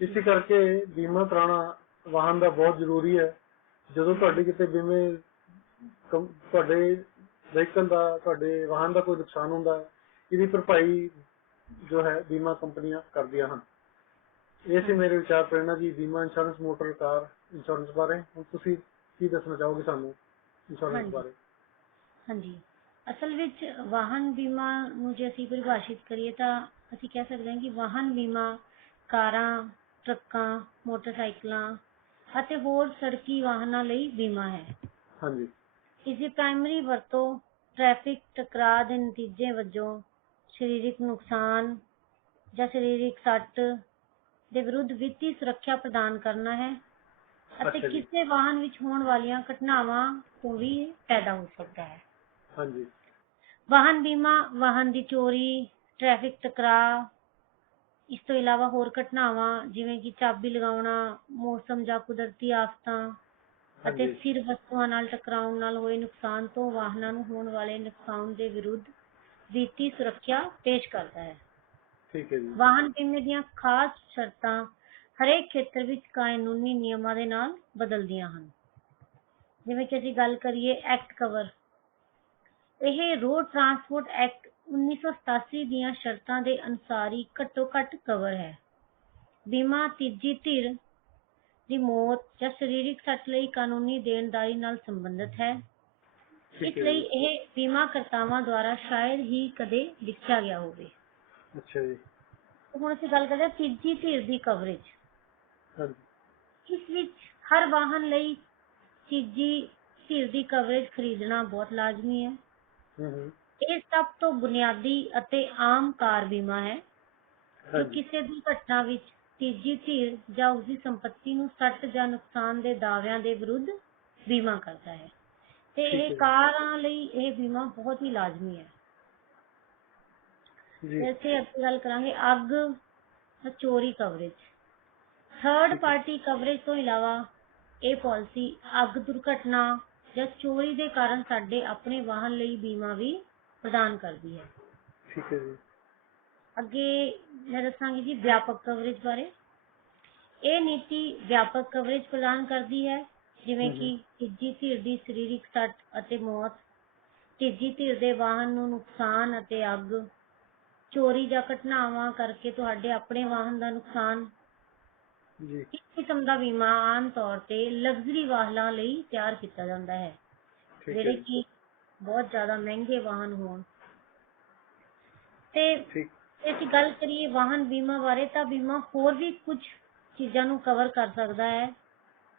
ਇਸੇ ਕਰਕੇ ਬੀਮਾ ਕਰਾਉਣਾ ਵਾਹਨ ਦਾ ਬਹੁਤ ਜ਼ਰੂਰੀ ਹੈ। ਜਦੋਂ ਤੁਹਾਡੇ ਕਿਤੇ ਬੀਮੇ ਤੁਹਾਡੇ ਵਹੀਕਲ ਦਾ, ਤੁਹਾਡੇ ਵਾਹਨ ਦਾ ਕੋਈ ਨੁਕਸਾਨ ਹੁੰਦਾ ਹੈ ਇਹਦੀ ਭਰਪਾਈ ਜੋ ਹੈ ਬੀਮਾ ਕੰਪਨੀਆਂ ਕਰਦੀਆਂ ਹਨ। ਇਹ ਸੀ ਮੇਰੇ ਵਿਚਾਰ ਪ੍ਰੇਰਣਾ ਜੀ ਬੀਮਾ ਇੰਸ਼ੋਰੈਂਸ ਮੋਟਰ ਕਾਰ ਇੰਸ਼ੋਰੈਂਸ ਬਾਰੇ। ਹੁਣ ਤੁਸੀਂ ਕੀ ਦੱਸਣਾ ਚਾਹੋਗੇ ਸਾਨੂੰ ਇੰਸ਼ੋਰੈਂਸ ਹਾਂਜੀ ਬਾਰੇ? ਹਾਂਜੀ ਅਸਲ ਵਿੱਚ ਵਾਹਨ ਬੀਮਾ ਨੂੰ ਜੇ ਅਸੀਂ ਪਰਿਭਾਸ਼ਿਤ ਕਰੀਏ ਤਾਂ ਅਸੀਂ ਕਹਿ ਸਕਦੇ ਹਾਂ ਕਿ ਵਾਹਨ ਬੀਮਾ ਕਾਰਾਂ, ਟਰੱਕਾਂ, ਮੋਟਰਸਾਈਕਲਾਂ ਅਤੇ ਹੋਰ ਸੜਕੀ ਵਾਹਨਾਂ ਲਈ ਬੀਮਾ ਹੈ। ਹਾਂਜੀ ਇਸ ਦੀ ਪ੍ਰਾਇਮਰੀ ਵਰਤੋਂ ਟ੍ਰੈਫਿਕ ਟਕਰਾਅ ਦੇ ਨਤੀਜੇ ਵਜੋਂ ਸਰੀਰਕ ਨੁਕਸਾਨ ਜਾਂ ਸਰੀਰਕ ਸੱਟ ਦੇ ਵਿਰੁੱਧ ਵਿੱਤੀ ਸੁਰੱਖਿਆ ਪ੍ਰਦਾਨ ਕਰਨਾ ਹੈ ਅਤੇ ਅੱਛਾ ਜੀ। ਕਿਸੇ ਵਾਹਨ ਵਿੱਚ ਹੋਣ ਵਾਲੀਆਂ ਘਟਨਾਵਾਂ ਤੋਂ ਵੀ ਪੈਦਾ ਹੋ ਸਕਦਾ ਹੈ। ਹਾਂਜੀ ਵਾਹਨ ਬੀਮਾ ਵਾਹਨ ਦੀ ਚੋਰੀ, ਟ੍ਰੈਫਿਕ ਟਕਰਾਅ, ਇਸ ਤੋਂ ਇਲਾਵਾ ਹੋਰ ਘਟਨਾਵਾਂ ਜਿਵੇਂ ਕਿ ਚਾਬੀ ਲਗਾਉਣਾ, ਮੌਸਮ ਜਾਂ ਕੁਦਰਤੀ ਆਫਤਾਂ ਅਤੇ ਹਾਂਜੀ ਸਥਿਰ ਵਸਤੂਆਂ ਨਾਲ ਟਕਰਾਉਣ ਨਾਲ ਹੋਏ ਨੁਕਸਾਨ ਤੋਂ ਵਾਹਨਾਂ ਨੂੰ ਹੋਣ ਵਾਲੇ ਨੁਕਸਾਨ ਦੇ ਵਿਰੁੱਧ ਵਿੱਤੀ ਸੁਰੱਖਿਆ ਪੇਸ਼ ਕਰਦਾ ਹੈ। ਠੀਕ ਹੈ ਜੀ। ਵਾਹਨ ਬੀਮੇ ਦੀਆਂ ਖਾਸ ਸ਼ਰਤਾਂ ਹਰੇਕ ਖੇਤਰ ਵਿੱਚ ਕਾਨੂੰਨੀ ਨਿਯਮਾਂ ਦੇ ਨਾਲ ਬਦਲਦੀਆਂ ਹਨ। ਜਿਵੇਂ ਕਿ ਅਸੀਂ ਗੱਲ ਕਰੀਏ ਐਕਟ ਕਵਰ, ਇਹ ਰੋਡ ਟਰਾਂਸਪੋਰਟ ਐਕਟ 1987 ਦੀਆਂ ਸ਼ਰਤਾਂ ਦੇ ਅਨੁਸਾਰ ਹੀ ਘੱਟੋ ਘੱਟ ਕਵਰ ਹੈ। ਬੀਮਾ ਤੀਜੀ ਧਿਰ ਦੀ ਮੌਤ ਜਾਂ ਸਰੀਰਕ ਸੱਟ ਲਈ ਕਾਨੂੰਨੀ ਦੇਣਦਾਰੀ ਨਾਲ ਸੰਬੰਧਿਤ ਹੈ। ਇਸ ਲਈ ਇਹ ਬੀਮਾ ਕਰਤਾਵਾਂ ਦੁਆਰਾ ਸ਼ਾਇਦ ਹੀ ਕਦੇ ਲਿਖਿਆ ਗਿਆ ਹੋਵੇ। ਅੱਛਾ ਜੀ। ਹੁਣ ਅਸੀਂ ਗੱਲ ਕਰਦੇ ਹਾਂ ਤੀਜੀ ਧਿਰ ਦੀ ਕਵਰੇਜ। ਹਾਂਜੀ ਇਸ ਵਿੱਚ ਹਰ ਵਾਹਨ ਲਈ ਤੀਜੀ ਧਿਰ ਦੀ ਕਵਰੇਜ ਖਰੀਦਣਾ ਬਹੁਤ ਲਾਜ਼ਮੀ ਹੈ। ਇਹ ਸਭ ਤੋਂ ਬੁਨਿਆਦੀ ਅਤੇ ਆਮ ਕਾਰ ਬੀਮਾ ਹੈ ਜੋ ਕਿਸੇ ਦੁਰਘਟਨਾ ਵਿੱਚ ਤੀਜੀ ਧਿਰ ਜਾਂ ਉਸਦੀ ਸੰਪਤੀ ਨੂੰ ਸੱਟ ਜਾਂ ਨੁਕਸਾਨ ਦੇ ਦਾਅਵਿਆਂ ਦੇ ਵਿਰੁੱਧ ਬੀਮਾ ਕਰਦਾ ਹੈ ਤੇ ਇਹ ਕਾਰਾਂ ਲਈ ਇਹ ਬੀਮਾ ਬਹੁਤ ਹੀ ਲਾਜ਼ਮੀ ਹੈ। ਵੈਸੇ ਅਸੀਂ ਗੱਲ ਕਰਾਂਗੇ ਅੱਗ ਜਾਂ ਚੋਰੀ ਕਵਰੇਜ। ਥਰਡ ਪਾਰਟੀ ਕਵਰੇਜ ਤੋਂ ਇਲਾਵਾ ਇਹ ਪਾਲਿਸੀ ਅੱਗ ਦੁਰਘਟਨਾ ਜਾਂ ਚੋਰੀ ਦੇ ਕਾਰਨ ਸਾਡੇ ਆਪਣੇ ਵਾਹਨ ਲਈ ਬੀਮਾ ਵੀ ਪ੍ਰਦਾਨ ਕਰਦੀ ਹੈ। ਠੀਕ ਹੈ ਜੀ। ਅੱਗੇ ਮੈਂ ਦੱਸਾਂਗੀ ਜੀ ਵਿਆਪਕ ਕਵਰੇਜ ਬਾਰੇ। ਇਹ ਨੀਤੀ ਵਿਆਪਕ ਕਵਰੇਜ ਪ੍ਰਦਾਨ ਕਰਦੀ ਹੈ ਜਿਵੇਂ ਕਿ ਤੀਜੀ ਧਿਰ ਦੀ ਸਰੀਰਕ ਸੱਟ ਅਤੇ ਮੌਤ, ਤੀਜੀ ਧਿਰ ਦੇ ਵਾਹਨ ਨੂੰ ਨੁਕਸਾਨ ਅਤੇ ਅੱਗ, ਚੋਰੀ ਜਾਂ ਘਟਨਾਵਾਂ ਕਰਕੇ ਤੁਹਾਡੇ ਆਪਣੇ ਵਾਹਨ ਦਾ ਨੁਕਸਾਨ। ਇਸ ਕਿਸਮ ਦਾ ਬੀਮਾ ਆਮ ਤੌਰ ਤੇ ਲਗਜ਼ਰੀ ਵਾਹਨਾਂ ਲਈ ਤਿਆਰ ਕੀਤਾ ਜਾਂਦਾ ਹੈ ਜਿਹੜੇ ਕਿ ਬਹੁਤ ਜ਼ਿਆਦਾ ਮਹਿੰਗੇ ਵਾਹਨ ਹੋਣ। ਤੇ ਅਸੀਂ ਗੱਲ ਕਰੀਏ ਵਾਹਨ ਬੀਮਾ ਬਾਰੇ ਤਾਂ ਬੀਮਾ ਹੋਰ ਵੀ ਕੁਝ ਚੀਜ਼ਾਂ ਨੂੰ ਕਵਰ ਕਰ ਸਕਦਾ ਹੈ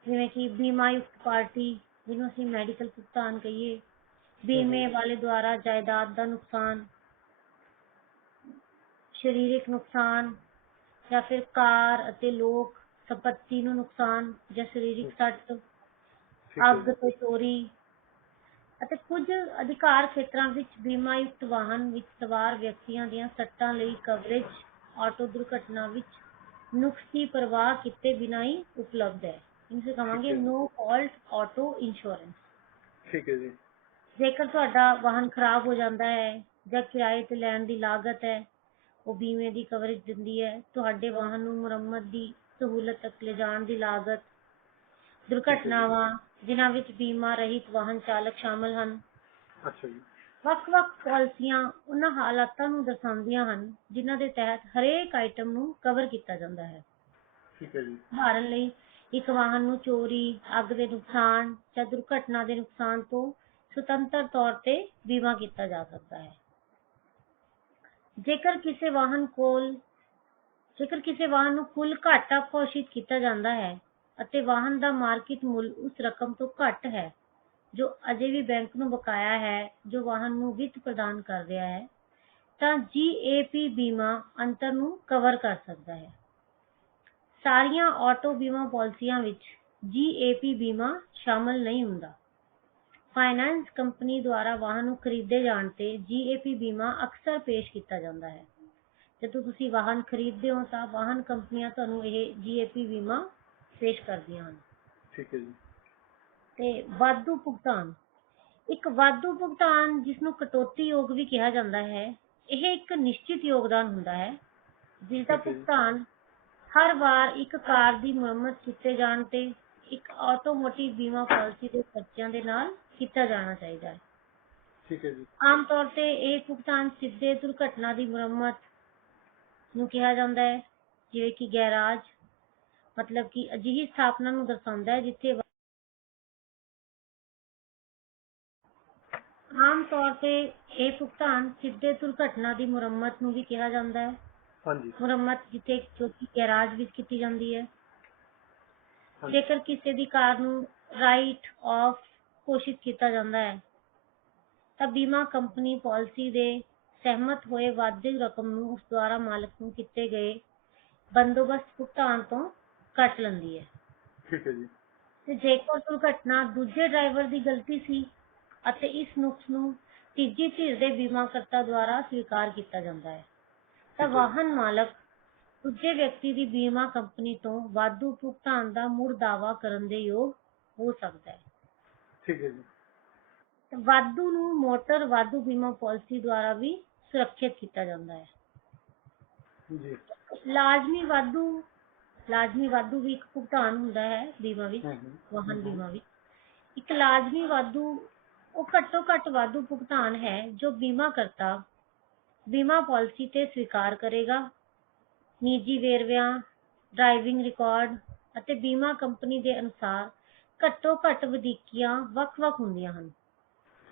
ਜਿਵੇਂ ਕਿ ਬੀਮਾ ਯੁਕਤ ਪਾਰਟੀ ਜਿਹਨੂੰ ਅਸੀਂ ਮੈਡੀਕਲ ਭੁਗਤਾਨ ਕਹੀਏ, ਬੀਮੇ ਵਾਲੇ ਦੁਆਰਾ ਜਾਇਦਾਦ ਦਾ ਨੁਕਸਾਨ, ਸਰੀਰਕ ਨੁਕਸਾਨ ਜਾਂ ਫਿਰ ਕਾਰ ਅਤੇ ਲੋਕ ਸੰਪਤੀ ਨੂੰ ਨੁਕਸਾਨ ਜਾਂ ਸਰੀਰਕ ਸੱਟ, ਅੱਗ ਤੇ ਚੋਰੀ ਅਤੇ ਕੁਝ ਅਧਿਕਾਰ ਖੇਤਰਾਂ ਵਿੱਚ ਬੀਮਾ ਯੁਕਤ ਵਾਹਨ ਵਿੱਚ ਸਵਾਰ ਵਿਅਕਤੀਆਂ ਦੀਆਂ ਸੱਟਾਂ ਲਈ ਕਵਰੇਜ ਆਟੋ ਦੁਰਘਟਨਾ ਵਿੱਚ ਨੁਕਸ ਦੀ ਪਰਵਾਹ ਕੀਤੇ ਬਿਨਾਂ ਹੀ ਉਪਲਬਧ ਹੈ। ਇਸੇ ਕਹਾਂਗੇ ਨੋ ਫਾਲਟ ਆਟੋ ਇੰਸ਼ੋਰੈਂਸ। ਠੀਕ ਹੈ ਜੀ। ਜੇਕਰ ਤੁਹਾਡਾ ਵਾਹਨ ਖਰਾਬ ਹੋ ਜਾਂਦਾ ਹੈ ਜਾਂ ਕਿਰਾਏ ਤੇ ਲੈਣ ਦੀ ਲਾਗਤ ਹੈ ਉਹ ਬੀਮੇ ਦੀ ਕਵਰੇਜ ਦਿੰਦੀ ਹੈ। ਤੁਹਾਡੇ ਵਾਹਨ ਨੂੰ ਮੁਰੰਮਤ ਦੀ ਸਹੂਲਤ ਤੱਕ ਲਿਜਾਣ ਦੀ ਲਾਗਤ, ਦੁਰਘਟਨਾਵਾਂ ਜਿਨ੍ਹਾਂ ਵਿੱਚ ਬੀਮਾ ਰਹਿਤ ਵਾਹਨ ਚਾਲਕ ਸ਼ਾਮਲ ਹਨ। ਅੱਛਾ ਜੀ। ਵੱਖ-ਵੱਖ ਪਾਲਿਸੀਆਂ ਉਹਨਾਂ ਹਾਲਾਤਾਂ ਨੂੰ ਦਰਸਾਉਂਦੀਆਂ ਹਨ ਜਿਨ੍ਹਾਂ ਦੇ ਤਹਿਤ ਹਰੇਕ ਆਈਟਮ ਨੂੰ ਕਵਰ ਕੀਤਾ ਜਾਂਦਾ ਹੈ। ਠੀਕ ਹੈ ਜੀ। ਉਦਾਹਰਨ ਲਈ ਇੱਕ ਵਾਹਨ ਨੂੰ ਚੋਰੀ, ਅੱਗ ਦੇ ਨੁਕਸਾਨ ਜਾਂ ਦੁਰਘਟਨਾ ਦੇ ਨੁਕਸਾਨ ਤੋਂ ਸੁਤੰਤਰ ਤੌਰ ਤੇ ਬੀਮਾ ਕੀਤਾ ਜਾ ਸਕਦਾ ਹੈ। ਜੇਕਰ ਕਿਸੇ ਵਾਹਨ ਨੂੰ ਕੁੱਲ ਘਾਟਾ ਘੋਸ਼ਿਤ ਕੀਤਾ ਜਾਂਦਾ ਹੈ ਅਤੇ ਵਾਹਨ ਦਾ ਮਾਰਕੀਟ ਮੁੱਲ ਉਸ ਰਕਮ ਤੋਂ ਘੱਟ ਹੈ ਜੋ ਅਜੇ ਵੀ ਬੈਂਕ ਨੂੰ ਬਕਾਇਆ ਹੈ ਜੋ ਵਾਹਨ ਨੂੰ ਵਿੱਤ ਪ੍ਰਦਾਨ ਕਰ ਰਿਹਾ ਹੈ ਤਾਂ GAP ਬੀਮਾ ਅੰਤਰ ਨੂੰ ਕਵਰ ਕਰ ਸਕਦਾ ਹੈ। ਸਾਰੀਆਂ ਆਟੋ ਬੀਮਾ ਪਾਲਿਸੀਆਂ ਵਿੱਚ GAP ਬੀਮਾ ਸ਼ਾਮਲ ਨਹੀਂ ਹੁੰਦਾ। ਫਾਈਨਾਂਸ ਕੰਪਨੀ ਦੁਆਰਾ ਵਾਹਨ ਨੂੰ ਖਰੀਦੇ ਜਾਣ ਤੇ GAP ਬੀਮਾ ਅਕਸਰ ਪੇਸ਼ ਕੀਤਾ ਜਾਂਦਾ ਹੈ। ਜਦੋਂ ਤੁਸੀਂ ਵਾਹਨ ਖਰੀਦਦੇ ਹੋ ਤਾਂ ਵਾਹਨ ਕੰਪਨੀਆਂ ਤੁਹਾਨੂੰ ਇਹ GAP ਬੀਮਾ ਪੇਸ਼ ਕਰਦੀਆਂ ਹਨ। ਠੀਕ ਹੈ ਜੀ। ਤੇ ਵਾਧੂ ਭੁਗਤਾਨ। ਇੱਕ ਵਾਧੂ ਭੁਗਤਾਨ ਜਿਸ ਨੂੰ ਕਟੌਤੀ ਯੋਗ ਵੀ ਕਿਹਾ ਜਾਂਦਾ ਹੈ, ਇਹ ਇੱਕ ਨਿਸ਼ਚਿਤ ਯੋਗਦਾਨ ਹੁੰਦਾ ਹੈ ਜਿਸ ਦਾ ਭੁਗਤਾਨ ਹਰ ਵਾਰ ਇੱਕ ਕਾਰ ਦੀ ਮੁਰੰਮਤ ਕੀਤੇ ਜਾਣ ਤੇ ਇੱਕ ਆਟੋਮੋਟਿਵ ਬੀਮਾ ਪਾਲਿਸੀ ਦੇ ਖਰਚਿਆਂ ਦੇ ਨਾਲ ਕੀਤਾ ਜਾਣਾ ਚਾਹੀਦਾ ਹੈ। ठीक है जी। ਆਮ ਤੌਰ ਤੇ ਇਹ ਭੁਗਤਾਨ ਸਿੱਧੇ ਦੁਰਘਟਨਾ ਦੀ ਮੁਰੰਮਤ ਨੂੰ ਕਿਹਾ ਜਾਂਦਾ ਹੈ, ਜਿਵੇਂ ਕਿ ਗੈਰਾਜ, ਮਤਲਬ ਕਿ ਅਜਿਹੀ ਸਥਾਪਨਾ ਨੂੰ ਦਰਸਾਉਂਦਾ ਹੈ ਜਿੱਥੇ ਆਮ ਤੌਰ ਤੇ ਇਹ ਭੁਗਤਾਨ ਸਿੱਧੇ ਦੁਰਘਟਨਾ ਦੀ ਮੁਰੰਮਤ ਨੂੰ ਵੀ ਕਿਹਾ ਜਾਂਦਾ ਹੈ। हाँ जी। ਮੁਰੰਮਤ ਜਿੱਥੇ ਜੋ ਕਿ ਗੈਰਾਜ ਵਿੱਚ ਕੀਤੀ ਜਾਂਦੀ ਹੈ। हाँ जी। ਜੇਕਰ ਕਿਸੇ ਦੀ ਕਾਰ ਨੂੰ ਰਾਈਟ ਆਫ ਘੋਸ਼ਿਤ ਕੀਤਾ ਜਾਂਦਾ ਹੈ ਤਾਂ ਬੀਮਾ ਕੰਪਨੀ ਪਾਲਿਸੀ ਦੇ ਸਹਿਮਤ ਹੋਏ ਵਾਧੂ ਰਕਮ ਨੂੰ ਉਸ ਦੁਆਰਾ ਮਾਲਕ ਨੂੰ ਕੀਤੇ ਗਏ ਬੰਦੋਬਸਤ ਭੁਗਤਾਨ ਤੋਂ ਕੱਟ ਲੈਂਦੀ ਹੈ। ठीक है जी। ਤੇ ਜੇਕਰ ਦੁਰਘਟਨਾ ਦੂਜੇ ਡਰਾਈਵਰ ਦੀ ਗਲਤੀ ਸੀ ਅਤੇ ਇਸ ਨੁਕਸ ਨੂੰ ਤੀਜੀ ਧਿਰ ਦੇ ਬੀਮਾਕਰਤਾ ਦੁਆਰਾ ਸਵੀਕਾਰ ਕੀਤਾ ਜਾਂਦਾ ਹੈ ਤਾਂ ਵਾਹਨ ਮਾਲਕ ਦੂਜੇ ਵਿਅਕਤੀ ਦੀ ਬੀਮਾ ਕੰਪਨੀ ਤੋਂ ਵਾਧੂ ਭੁਗਤਾਨ ਦਾ ਮੁੜ ਦਾਅਵਾ ਕਰਨ ਦੇ ਯੋਗ ਹੋ ਸਕਦਾ ਹੈ। ठीक है जी। ਤੇ ਵਾਧੂ ਨੂੰ ਮੋਟਰ ਵਾਧੂ ਬੀਮਾ ਪਾਲਿਸੀ ਦੁਆਰਾ ਵੀ ਸੁਰੱਖਿਅਤ ਕੀਤਾ ਜਾਂਦਾ ਹੈ। जी। ਲਾਜ਼ਮੀ ਵਾਧੂ ਵੀ ਇੱਕ ਭੁਗਤਾਨ ਹੁੰਦਾ ਹੈ ਬੀਮਾ ਵਿੱਚ, ਵਾਹਨ ਬੀਮਾ ਵਿੱਚ। ਇੱਕ ਲਾਜ਼ਮੀ ਵਾਧੂ ਉਹ ਘੱਟੋ ਘੱਟ ਵਾਧੂ ਭੁਗਤਾਨ ਹੈ ਜੋ ਬੀਮਾਕਰਤਾ ਬੀਮਾ ਪਾਲਿਸੀ ਤੇ ਸਵੀਕਾਰ ਕਰੇਗਾ। ਨਿੱਜੀ ਵੇਰਵਿਆਂ, ਡਰਾਈਵਿੰਗ ਰਿਕਾਰਡ ਅਤੇ ਬੀਮਾ ਕੰਪਨੀ ਦੇ ਅਨੁਸਾਰ ਘੱਟੋ ਘੱਟ ਵਧੀਕੀਆਂ ਵੱਖ-ਵੱਖ ਹੁੰਦੀਆਂ ਹਨ।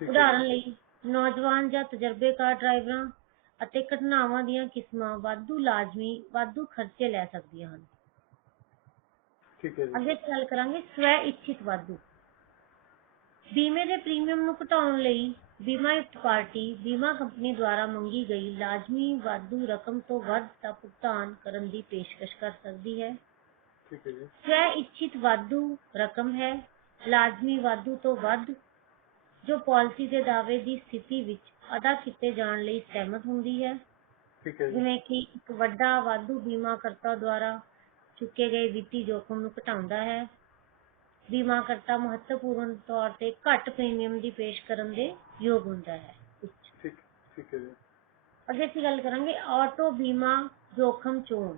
ठीक है ਉਦਾਹਰਨ ਲਈ ਨੌਜਵਾਨ ਜਾਂ ਤਜਰਬੇਕਾਰ ਡਰਾਈਵਰਾਂ ਅਤੇ ਘਟਨਾਵਾਂ ਦੀਆਂ ਕਿਸਮਾਂ ਵਾਧੂ ਖਰਚੇ ਲੈ ਸਕਦੀਆਂ ਹਨ। ठीक है जी। ਅੱਗੇ ਗੱਲ ਕਰਾਂਗੇ ਸਵੈ ਇੱਛਿਤ ਵਾਧੂ। ਬੀਮੇ ਦੇ ਪ੍ਰੀਮੀਅਮ ਨੂੰ ਘਟਾਉਣ ਲਈ ਬੀਮਾਯੁਕਤ ਪਾਰਟੀ ਬੀਮਾ ਕੰਪਨੀ ਦੁਆਰਾ ਮੰਗੀ ਗਈ ਲਾਜ਼ਮੀ ਵਾਧੂ ਰਕਮ ਤੋਂ ਵੱਧ ਦਾ ਭੁਗਤਾਨ ਕਰਨ ਦੀ ਪੇਸ਼ਕਸ਼ ਕਰ ਸਕਦੀ ਹੈ। ठीक है जी। ਸਵੈ ਇੱਛਿਤ ਵਾਧੂ ਰਕਮ ਹੈ ਲਾਜ਼ਮੀ ਵਾਧੂ ਤੋਂ ਵੱਧ ਜੋ ਪਾਲਿਸੀ ਦੇ ਦਾਅਵੇ ਦੀ ਸਥਿਤੀ ਵਿੱਚ ਅਦਾ ਕੀਤੇ ਜਾਣ ਲਈ ਸਹਿਮਤ ਹੁੰਦੀ ਹੈ। ठीक है जी। ਜਿਵੇਂ ਕਿ ਇੱਕ ਵੱਡਾ ਵਾਧੂ ਬੀਮਾਕਰਤਾ ਦੁਆਰਾ ਚੁੱਕੇ ਗਏ ਵਿੱਤੀ ਜੋਖਮ ਨੂੰ ਘਟਾਉਂਦਾ ਹੈ। ਬੀਮਾਕਰਤਾ ਮਹੱਤਵਪੂਰਨ ਤੌਰ ਤੇ ਘੱਟ ਪ੍ਰੀਮੀਅਮ ਦੀ ਪੇਸ਼ ਕਰਨ ਦੇ ਯੋਗ ਹੁੰਦਾ ਹੈ। ठीक ठीक है जी। ਅੱਗੇ ਅਸੀਂ ਗੱਲ ਕਰਾਂਗੇ ਆਟੋ ਬੀਮਾ ਜੋਖਮ ਚੋਣ।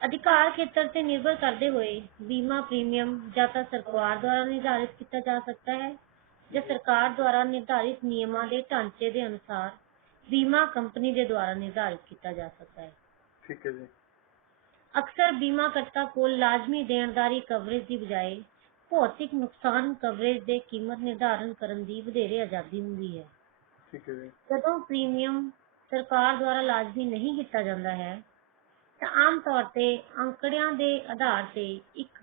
ਅਧਿਕਾਰ ਖੇਤਰ ਤੇ ਨਿਰਭਰ ਕਰਦੇ ਹੋਏ ਬੀਮਾ ਪ੍ਰੀਮੀਅਮ ਜਾਂ ਤਾਂ ਸਰਕਾਰ ਦੁਆਰਾ ਨਿਰਧਾਰਿਤ ਕੀਤਾ ਜਾ ਸਕਦਾ ਹੈ ਜਾਂ ਸਰਕਾਰ ਦੁਆਰਾ ਨਿਰਧਾਰਿਤ ਨਿਯਮਾਂ ਦੇ ਢਾਂਚੇ ਦੇ ਅਨੁਸਾਰ ਬੀਮਾ ਕੰਪਨੀ ਦੇ ਦੁਆਰਾ ਨਿਰਧਾਰਿਤ ਕੀਤਾ ਜਾ ਸਕਦਾ ਹੈ। ठीक है जी। ਅਕਸਰ ਬੀਮਾਕਰਤਾ ਕੋਲ ਲਾਜ਼ਮੀ ਦੇਣਦਾਰੀ ਕਵਰੇਜ ਦੀ ਬਜਾਏ ਭੌਤਿਕ ਨੁਕਸਾਨ ਕਵਰੇਜ ਦੇ ਕੀਮਤ ਨਿਰਧਾਰਨ ਕਰਨ ਦੀ ਵਧੇਰੇ ਆਜ਼ਾਦੀ ਹੁੰਦੀ ਹੈ। ठीक है जी। ਜਦੋਂ ਪ੍ਰੀਮੀਅਮ ਸਰਕਾਰ ਦੁਆਰਾ ਲਾਜ਼ਮੀ ਨਹੀਂ ਕੀਤਾ ਜਾਂਦਾ ਹੈ ਤਾਂ ਆਮ ਤੌਰ ਤੇ ਅੰਕੜਿਆਂ ਦੇ ਆਧਾਰ ਤੇ ਇੱਕ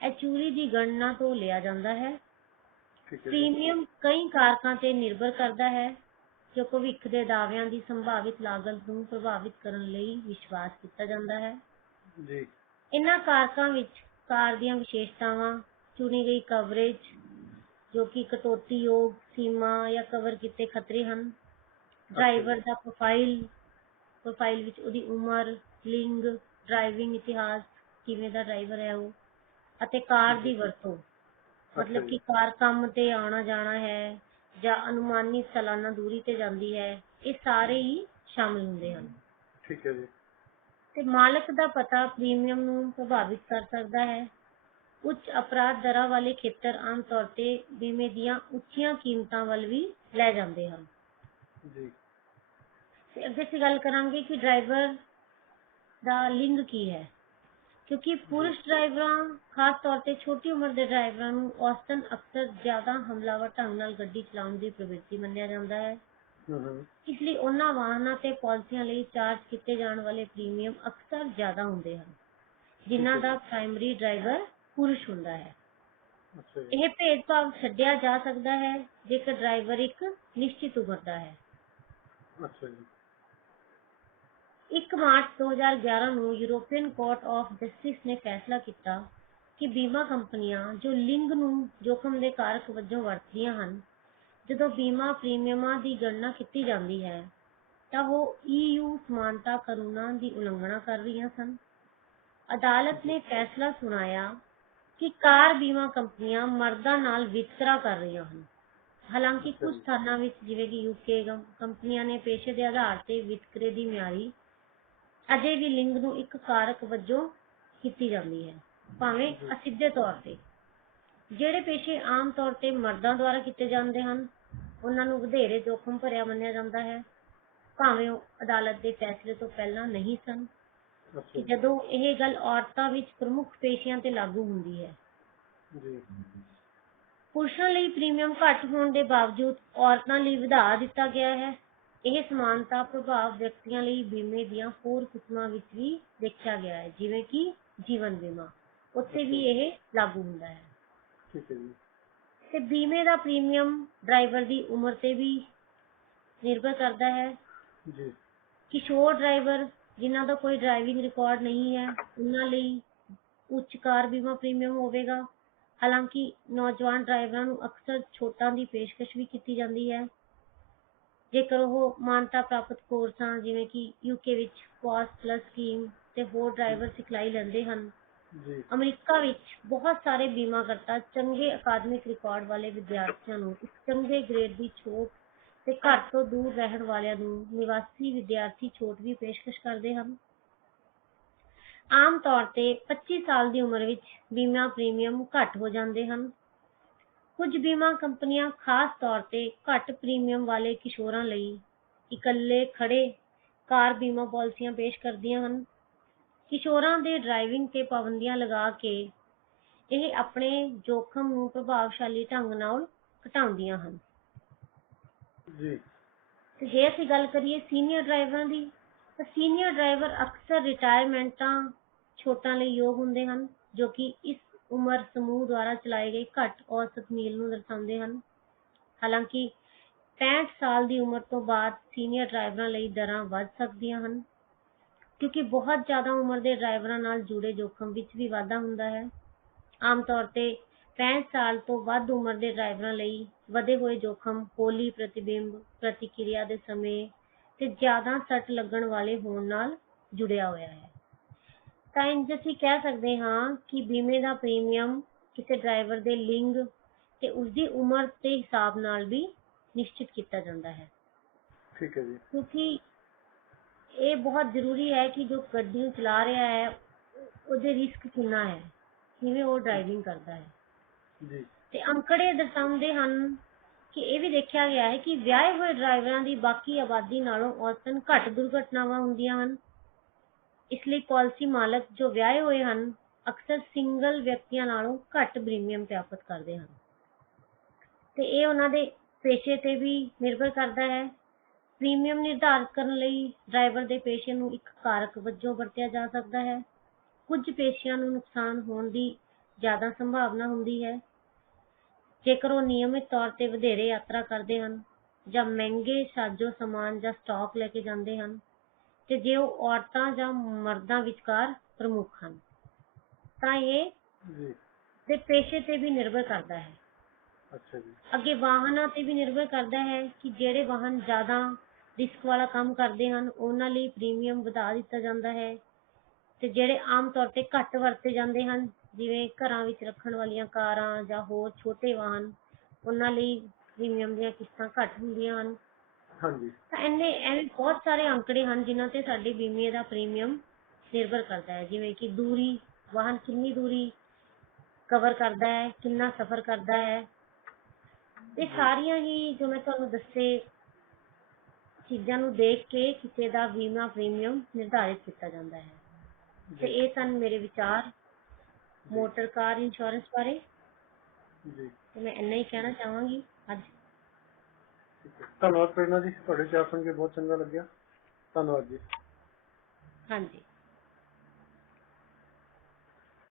ਐਚੂਰੀ ਦੀ ਗਣਨਾ ਤੋਂ ਲਿਆ ਜਾਂਦਾ ਹੈ। ठीक है जी। ਪ੍ਰੀਮੀਅਮ ਕਈ ਕਾਰਕਾਂ ਤੇ ਨਿਰਭਰ ਕਰਦਾ ਹੈ ਜੋ ਭਵਿੱਖ ਦੇ ਦਾਅਵਿਆਂ ਦੀ ਸੰਭਾਵਿਤ ਲਾਗਤ ਨੂੰ ਪ੍ਰਭਾਵਿਤ ਕਰਨ ਲਈ ਵਿਸ਼ਵਾਸ ਕੀਤਾ ਜਾਂਦਾ ਹੈ। जी। ਇਹਨਾਂ ਕਾਰਕਾਂ ਵਿੱਚ ਕਾਰ ਦੀਆਂ ਵਿਸ਼ੇਸ਼ਤਾਵਾਂ, ਚੁਣੀ ਗਈ ਕਵਰੇਜ ਜੋ ਕਿ ਕਟੌਤੀਯੋਗ ਸੀਮਾ ਜਾਂ ਕਵਰ ਕੀਤੇ ਖਤਰੇ ਹਨ, ਡਰਾਈਵਰ ਦਾ ਪ੍ਰੋਫਾਈਲ ਵਿੱਚ ਉਹਦੀ ਉਮਰ, ਲਿੰਗ, ਡਰਾਈਵਿੰਗ ਇਤਿਹਾਸ, ਕਿਵੇਂ ਦਾ ਡਰਾਈਵਰ ਹੈ ਉਹ, ਅਤੇ ਕਾਰ ਦੀ ਵਰਤੋਂ, ਮਤਲਬ ਕਿ ਕਾਰ ਕੰਮ ਤੇ ਆਉਣਾ ਜਾਣਾ ਹੈ ਜਾਂ ਅਨੁਮਾਨਿਤ ਸਾਲਾਨਾ ਦੂਰੀ ਤੇ ਜਾਂਦੀ ਹੈ, ਇਹ ਸਾਰੇ ਹੀ ਸ਼ਾਮਿਲ ਹੁੰਦੇ ਹਨ। ठीक है जी। ਤੇ ਮਾਲਕ ਦਾ ਪਤਾ ਪ੍ਰੀਮੀਅਮ ਨੂੰ ਪ੍ਰਭਾਵਿਤ ਕਰ ਸਕਦਾ ਹੈ। ਉੱਚ ਅਪਰਾਧ ਦਰਾਂ ਵਾਲੇ ਖੇਤਰ ਆਮ ਤੌਰ ਤੇ ਬੀਮੇ ਦੀਆਂ ਉੱਚੀਆਂ ਕੀਮਤਾਂ ਵੱਲ ਵੀ ਲੈ ਜਾਂਦੇ ਹਨ। जी। ਤੇ ਅੱਗੇ ਅਸੀਂ ਗੱਲ ਕਰਾਂਗੇ ਕਿ ਡਰਾਈਵਰ ਦਾ ਲਿੰਗ ਕੀ ਹੈ, ਕਿਉਂਕਿ ਪੁਰਸ਼ ਡਰਾਈਵਰਾਂ, ਖਾਸ ਤੌਰ ਤੇ ਛੋਟੀ ਉਮਰ ਦੇ ਡਰਾਈਵਰਾਂ ਨੂੰ ਔਸਤਨ ਅਕਸਰ ਜ਼ਿਆਦਾ ਹਮਲਾਵਰ ਢੰਗ ਨਾਲ ਗੱਡੀ ਚਲਾਉਣ ਦੀ ਪ੍ਰਵਿਰਤੀ ਮੰਨਿਆ ਜਾਂਦਾ ਹੈ। ਇਸ ਲਈ ਉਹਨਾਂ ਵਾਹਨਾਂ ਤੇ ਪਾਲਿਸੀਆਂ ਲਈ ਚਾਰਜ ਕੀਤੇ ਜਾਣ ਵਾਲੇ ਪ੍ਰੀਮੀਅਮ ਅਕਸਰ ਜ਼ਿਆਦਾ ਹੁੰਦੇ ਹਨ ਜਿਨ੍ਹਾਂ ਦਾ ਪ੍ਰਾਇਮਰੀ ਡਰਾਈਵਰ ਪੁਰਸ਼ ਹੁੰਦਾ ਹੈ। अच्छा जी। ਇਹ ਭੇਦਭਾਵ ਛੱਡਿਆ ਜਾ ਸਕਦਾ ਹੈ ਜੇਕਰ ਡਰਾਈਵਰ ਇੱਕ ਨਿਸ਼ਚਿਤ ਉਮਰ ਦਾ ਹੈ। अच्छा जी। 1 ਮਾਰਚ 2011 ਨੂੰ ਯੂਰੋਪੀਅਨ ਕੋਰਟ ਆਫ ਜਸਟਿਸ ਨੇ ਫੈਸਲਾ ਕੀਤਾ ਕਿ ਬੀਮਾ ਕੰਪਨੀਆਂ ਜੋ ਲਿੰਗ ਨੂੰ ਜੋਖਮ ਦੇ ਕਾਰਕ ਵਜੋਂ ਵਰਤਦੀਆਂ ਹਨ ਜਦੋਂ ਬੀਮਾ ਪ੍ਰੀਮੀਅਮਾਂ ਦੀ ਗਣਨਾ ਕੀਤੀ ਜਾਂਦੀ ਹੈ ਤਾਂ ਉਹ EU ਸਮਾਨਤਾ ਕਾਨੂੰਨਾਂ ਦੀ ਉਲੰਘਣਾ ਕਰ ਰਹੀਆਂ ਸਨ। ਅਦਾਲਤ ਨੇ ਫੈਸਲਾ ਸੁਣਾਇਆ ਕਿ ਕਾਰ ਬੀਮਾ ਕੰਪਨੀਆਂ ਮਰਦਾਂ ਨਾਲ ਵਿਤਕਰਾ ਕਰ ਰਹੀਆਂ ਹਨ। ਹਾਲਾਂਕਿ ਕੁਝ ਸਥਾਨਾਂ ਵਿੱਚ ਜਿਵੇਂ ਕਿ UK ਕੰਪਨੀਆਂ ਨੇ ਪੇਸ਼ੇ ਦੇ ਆਧਾਰ ਤੇ ਵਿਤਕਰੇ ਦੀ ਮਿਆਰੀ ਅਜੇ ਵੀ ਲਿੰਗ ਨੂੰ ਇੱਕ ਕਾਰਕ ਵਜੋਂ ਕੀਤੀ ਜਾਂਦੀ ਹੈ, ਭਾਵੇਂ ਅਸਿੱਧੇ ਤੌਰ ਤੇ। ਜਿਹੜੇ ਪੇਸ਼ੇ ਆਮ ਤੌਰ ਤੇ ਮਰਦਾਂ ਦੁਆਰਾ ਕੀਤੇ ਜਾਂਦੇ ਹਨ ਉਹਨਾਂ ਨੂੰ ਵਧੇਰੇ ਜੋਖਮ ਭਰਿਆ ਮੰਨਿਆ ਜਾਂਦਾ ਹੈ, ਭਾਵੇਂ ਉਹ ਅਦਾਲਤ ਦੇ ਫੈਸਲੇ ਤੋਂ ਪਹਿਲਾਂ ਨਹੀਂ ਸਨ। ਅੱਛਾ ਕਿ ਜੀ। ਜਦੋਂ ਇਹ ਗੱਲ ਔਰਤਾਂ ਵਿੱਚ ਪ੍ਰਮੁੱਖ ਪੇਸ਼ਿਆਂ ਤੇ ਲਾਗੂ ਹੁੰਦੀ ਹੈ। ਜੀ ਪੁਰਸ਼ਾਂ ਲਈ ਪ੍ਰੀਮੀਅਮ ਘੱਟ ਹੋਣ ਦੇ ਬਾਵਜੂਦ ਔਰਤਾਂ ਲਈ ਵਧਾ ਦਿੱਤਾ ਗਿਆ ਹੈ। ਇਹ ਸਮਾਨਤਾ ਪ੍ਰਭਾਵ ਵਿਅਕਤੀਆਂ ਲਈ ਬੀਮੇ ਦੀਆਂ ਹੋਰ ਕਿਸਮਾਂ ਵਿੱਚ ਵੀ ਦੇਖਿਆ ਗਿਆ ਹੈ, ਜਿਵੇਂ ਕਿ ਜੀਵਨ ਬੀਮਾ, ਉੱਥੇ ਵੀ ਇਹ ਲਾਗੂ ਹੁੰਦਾ ਹੈ। ਠੀਕ ਹੈ ਜੀ। ਤੇ ਬੀਮੇ ਦਾ ਪ੍ਰੀਮੀਅਮ ਡਰਾਈਵਰ ਦੀ ਉਮਰ ਤੇ ਵੀ ਨਿਰਭਰ ਕਰਦਾ ਹੈ। ਜੀ ਕਿਸ਼ੋਰ ਡਰਾਈਵਰ ਜਿਨ੍ਹਾਂ ਦਾ ਕੋਈ ਡਰਾਈਵਿੰਗ ਰਿਕਾਰਡ ਨਹੀਂ ਹੈ, ਉਹਨਾਂ ਲਈ ਉੱਚ ਕਾਰ ਬੀਮਾ ਪ੍ਰੀਮੀਅਮ ਹੋਵੇਗਾ। ਹਾਲਾਂਕਿ ਨੌਜਵਾਨ ਡਰਾਈਵਰਾਂ ਨੂੰ ਅਕਸਰ ਛੋਟਾਂ ਦੀ ਪੇਸ਼ਕਸ਼ ਵੀ ਕੀਤੀ ਜਾਂਦੀ ਹੈ, ਜੇਕਰ ਉਹ ਮਾਨਤਾ ਪ੍ਰਾਪਤ ਕੋਰਸਾਂ ਜਿਵੇਂ ਕਿ UK ਵਿੱਚ POS Plus ਸਕੀਮ ਤੇ ਹੋਰ ਡਰਾਈਵਰ ਸਿਖਲਾਈ ਲੈਂਦੇ ਹਨ। ਜੀ ਅਮਰੀਕਾ ਵਿੱਚ ਬਹੁਤ ਸਾਰੇ ਬੀਮਾ ਕਰਤਾ ਚੰਗੇ ਅਕਾਦਮਿਕ ਰਿਕਾਰਡ ਵਾਲੇ ਵਿਦਿਆਰਥੀਆਂ ਨੂੰ ਇੱਕ ਚੰਗੇ ਗ੍ਰੇਡ ਦੀ ਛੋਟ ਤੇ ਘਰ ਤੋਂ ਦੂਰ ਰਹਿਣ ਵਾਲਿਆਂ ਨੂੰ ਨਿਵਾਸੀ ਵਿਦਿਆਰਥੀ ਛੋਟ ਵੀ ਪੇਸ਼ਕਸ਼ ਕਰਦੇ ਹਨ। ਆਮ ਤੌਰ ਤੇ 25 ਸਾਲ ਦੀ ਉਮਰ ਵਿੱਚ ਬੀਮਾ ਪ੍ਰੀਮੀਅਮ ਘੱਟ ਹੋ ਜਾਂਦੇ ਹਨ। ਕੁਝ ਬੀਮਾ ਕੰਪਨੀਆਂ ਖਾਸ ਤੌਰ ਤੇ ਘੱਟ ਪ੍ਰੀਮੀਅਮ ਵਾਲੇ ਕਿਸ਼ੋਰਾਂ ਲਈ ਇਕੱਲੇ ਖੜੇ ਕਾਰ ਬੀਮਾ ਪਾਲਿਸੀਆਂ ਪੇਸ਼ ਕਰਦੀਆਂ ਹਨ। ਕਿਸ਼ੋਰਾਂ ਦੇ ਡਰਾਈਵਿੰਗ ਤੇ ਪਾਬੰਦੀਆਂ ਲਗਾ ਕੇ ਇਹ ਆਪਣੇ ਜੋਖਮ ਨੂੰ ਪ੍ਰਭਾਵਸ਼ਾਲੀ ਢੰਗ ਨਾਲ ਘਟਾਉਂਦੀਆਂ ਹਨ। ਜੀ ਤੇ ਜੇ ਅਸੀਂ ਗੱਲ ਕਰੀਏ ਸੀਨੀਅਰ ਡਰਾਈਵਰਾਂ ਦੀ, ਤਾਂ ਸੀਨੀਅਰ ਡਰਾਈਵਰ ਅਕਸਰ ਰਿਟਾਇਰਮੈਂਟਾਂ ਛੋਟਾਂ ਲਈ ਯੋਗ ਹੁੰਦੇ ਹਨ, ਜੋ ਕਿ ਇਸ ਉਮਰ ਸਮੂਹ ਦੁਆਰਾ ਚਲਾਏ ਗਏ ਘੱਟ ਔਸਤ ਮੀਲ ਨੂੰ ਦਰਸਾਉਂਦੇ ਹਨ। ਹਾਲਾਂਕਿ 65 ਸਾਲ ਦੀ ਉਮਰ ਤੋਂ ਬਾਅਦ ਸੀਨੀਅਰ ਡਰਾਈਵਰਾਂ ਲਈ ਦਰਾਂ ਵੱਧ ਸਕਦੀਆਂ ਹਨ, ਕਿਉਂਕਿ ਬਹੁਤ ਜ਼ਿਆਦਾ ਉਮਰ ਦੇ ਡਰਾਈਵਰਾਂ ਨਾਲ ਜੁੜੇ ਜੋਖਮ ਵਿੱਚ ਵੀ ਵਾਧਾ ਹੁੰਦਾ ਹੈ। ਆਮ ਤੌਰ ਤੇ 65 ਸਾਲ ਤੋਂ ਵੱਧ ਉਮਰ ਦੇ ਡਰਾਈਵਰਾਂ ਲਈ ਵਧੇ ਹੋਏ ਜੋਖਮ ਹੌਲੀ ਪ੍ਰਤੀਬਿੰਬ ਪ੍ਰਤੀਕਿਰਿਆ ਦੇ ਸਮੇਂ ਤੇ ਜ਼ਿਆਦਾ ਸੱਟ ਲੱਗਣ ਵਾਲੇ ਹੋਣ ਨਾਲ ਜੁੜਿਆ ਹੋਇਆ ਹੈ। ਤਾਂ ਇੰਝ ਅਸੀਂ ਕਹਿ ਸਕਦੇ ਹਾਂ ਕਿ ਬੀਮੇ ਦਾ ਪ੍ਰੀਮੀਅਮ ਕਿਸੇ ਡਰਾਈਵਰ ਦੇ ਲਿੰਗ ਤੇ ਉਸਦੀ ਉਮਰ ਦੇ ਹਿਸਾਬ ਨਾਲ ਵੀ ਨਿਸ਼ਚਿਤ ਕੀਤਾ ਜਾਂਦਾ ਹੈ। ਠੀਕ ਹੈ ਜੀ। ਕਿਉਂਕਿ ਇਹ ਬਹੁਤ ਜ਼ਰੂਰੀ ਹੈ ਕਿ ਜੋ ਗੱਡੀ ਨੂੰ ਚਲਾ ਰਿਹਾ ਹੈ ਉਹਦੇ ਰਿਸਕ ਕਿੰਨਾ ਹੈ, ਕਿਵੇਂ ਉਹ ਡਰਾਈਵਿੰਗ ਕਰਦਾ ਹੈ। ਜੀ ਤੇ ਅੰਕੜੇ ਦਰਸਾਉਂਦੇ ਹਨ ਕਿ ਇਹ ਵੀ ਦੇਖਿਆ ਗਿਆ ਹੈ ਕਿ ਵਿਆਹੇ ਹੋਏ ਡਰਾਈਵਰਾਂ ਦੀ ਬਾਕੀ ਆਬਾਦੀ ਨਾਲੋਂ ਔਸਤਨ ਘੱਟ ਦੁਰਘਟਨਾਵਾਂ ਹੁੰਦੀਆਂ ਹਨ। ਇਸ ਲਈ ਪਾਲਿਸੀ ਮਾਲਕ ਜੋ ਵਿਆਹੇ ਹੋਏ ਹਨ ਅਕਸਰ ਸਿੰਗਲ ਵਿਅਕਤੀਆਂ ਨਾਲੋਂ ਘੱਟ ਪ੍ਰੀਮੀਅਮ ਪ੍ਰਾਪਤ ਕਰਦੇ ਹਨ। ਤੇ ਇਹ ਉਹਨਾਂ ਦੇ ਪੇਸ਼ੇ ਤੇ ਵੀ ਨਿਰਭਰ ਕਰਦਾ ਹੈ। ਪ੍ਰੀਮੀਅਮ ਨਿਰਧਾਰਿਤ ਕਰਨ ਲਈ ਡਰਾਈਵਰ ਦੇ ਪੇਸ਼ੇ ਨੂੰ ਇੱਕ ਕਾਰਕ ਵਜੋਂ ਵਰਤਿਆ ਜਾ ਸਕਦਾ ਹੈ। ਕੁਝ ਪੇਸ਼ਿਆਂ ਨੂੰ ਨੁਕਸਾਨ ਹੋਣ ਦੀ ਜ਼ਿਆਦਾ ਸੰਭਾਵਨਾ ਹੁੰਦੀ ਹੈ ਜੇਕਰ ਉਹ ਨਿਯਮਿਤ ਤੌਰ ਤੇ ਵਧੇਰੇ ਯਾਤਰਾ ਕਰਦੇ ਹਨ ਜਾਂ ਮਹਿੰਗੇ ਸਾਜੋ ਸਮਾਨ ਜਾਂ ਸਟਾਕ ਲੈ ਕੇ ਜਾਂਦੇ ਹਨ, ਤੇ ਜੇ ਉਹ ਔਰਤਾਂ ਜਾਂ ਮਰਦਾਂ ਵਿਚਕਾਰ ਪ੍ਰਮੁੱਖ ਹਨ, ਤਾਂ ਇਹ ਜੀ ਦੇ ਪੇਸ਼ੇ ਤੇ ਵੀ ਨਿਰਭਰ ਕਰਦਾ ਹੈ। ਅੱਛਾ ਜੀ। ਅੱਗੇ ਵਾਹਨਾਂ ਤੇ ਵੀ ਨਿਰਭਰ ਕਰਦਾ ਹੈ ਕਿ ਜਿਹੜੇ ਵਾਹਨ ਜ਼ਿਆਦਾ ਰਿਸਕ ਵਾਲਾ ਕੰਮ ਕਰਦੇ ਹਨ ਉਹਨਾਂ ਲਈ ਪ੍ਰੀਮੀਅਮ ਵਧਾ ਦਿੱਤਾ ਜਾਂਦਾ ਹੈ, ਤੇ ਜਿਹੜੇ ਆਮ ਤੌਰ ਤੇ ਘੱਟ ਵਰਤੇ ਜਾਂਦੇ ਹਨ ਜਿਵੇਂ ਘਰਾਂ ਵਿੱਚ ਰੱਖਣ ਵਾਲੀਆਂ ਕਾਰਾਂ ਜਾਂ ਹੋਰ ਛੋਟੇ ਵਾਹਨ, ਉਹਨਾਂ ਲਈ ਪ੍ਰੀਮੀਅਮ ਦੀਆਂ ਕਿਸ਼ਤਾਂ ਘੱਟ ਹੁੰਦੀਆਂ ਹਨ। ਹਾਂਜੀ ਤਾਂ ਐਵੇਂ ਬਹੁਤ ਸਾਰੇ ਅੰਕੜੇ ਹਨ ਜਿਨ੍ਹਾਂ ਤੇ ਸਾਡੇ ਬੀਮੇ ਦਾ ਪ੍ਰੀਮੀਅਮ ਨਿਰਭਰ ਕਰਦਾ ਹੈ, ਜਿਵੇਂ ਕਿ ਦੂਰੀ, ਵਾਹਨ ਕਿੰਨੀ ਦੂਰੀ ਕਵਰ ਕਰਦਾ ਹੈ, ਕਿੰਨਾ ਸਫ਼ਰ ਕਰਦਾ ਹੈ। ਇਹ ਸਾਰੀਆਂ ਹੀ ਜੋ ਮੈਂ ਤੁਹਾਨੂੰ ਦੱਸੇ ਚੀਜ਼ਾਂ ਨੂੰ ਦੇਖ ਕੇ ਕਿਸੇ ਦਾ ਬੀਮਾ ਪ੍ਰੀਮੀਅਮ ਨਿਰਧਾਰਿਤ ਕੀਤਾ ਜਾਂਦਾ ਹੈ। ਤੇ ਇਹ ਸਨ ਮੇਰੇ ਵਿਚਾਰ ਮੋਟਰ ਕਾਰ ਇੰਸ਼ੋਰੈਂਸ ਬਾਰੇ। ਜੀ ਤੇ ਮੈਂ ਇੰਨਾ ਹੀ ਕਹਿਣਾ ਚਾਹਾਂਗੀ ਅੱਜ। ਧੰਨਵਾਦ ਪ੍ਰੇਰਨਾ ਜੀ, ਤੁਹਾਡੇ ਵਿਚਾਰ ਸੁਣ ਕੇ ਬਹੁਤ ਚੰਗਾ ਲੱਗਿਆ। ਧੰਨਵਾਦ ਜੀ। ਹਾਂਜੀ।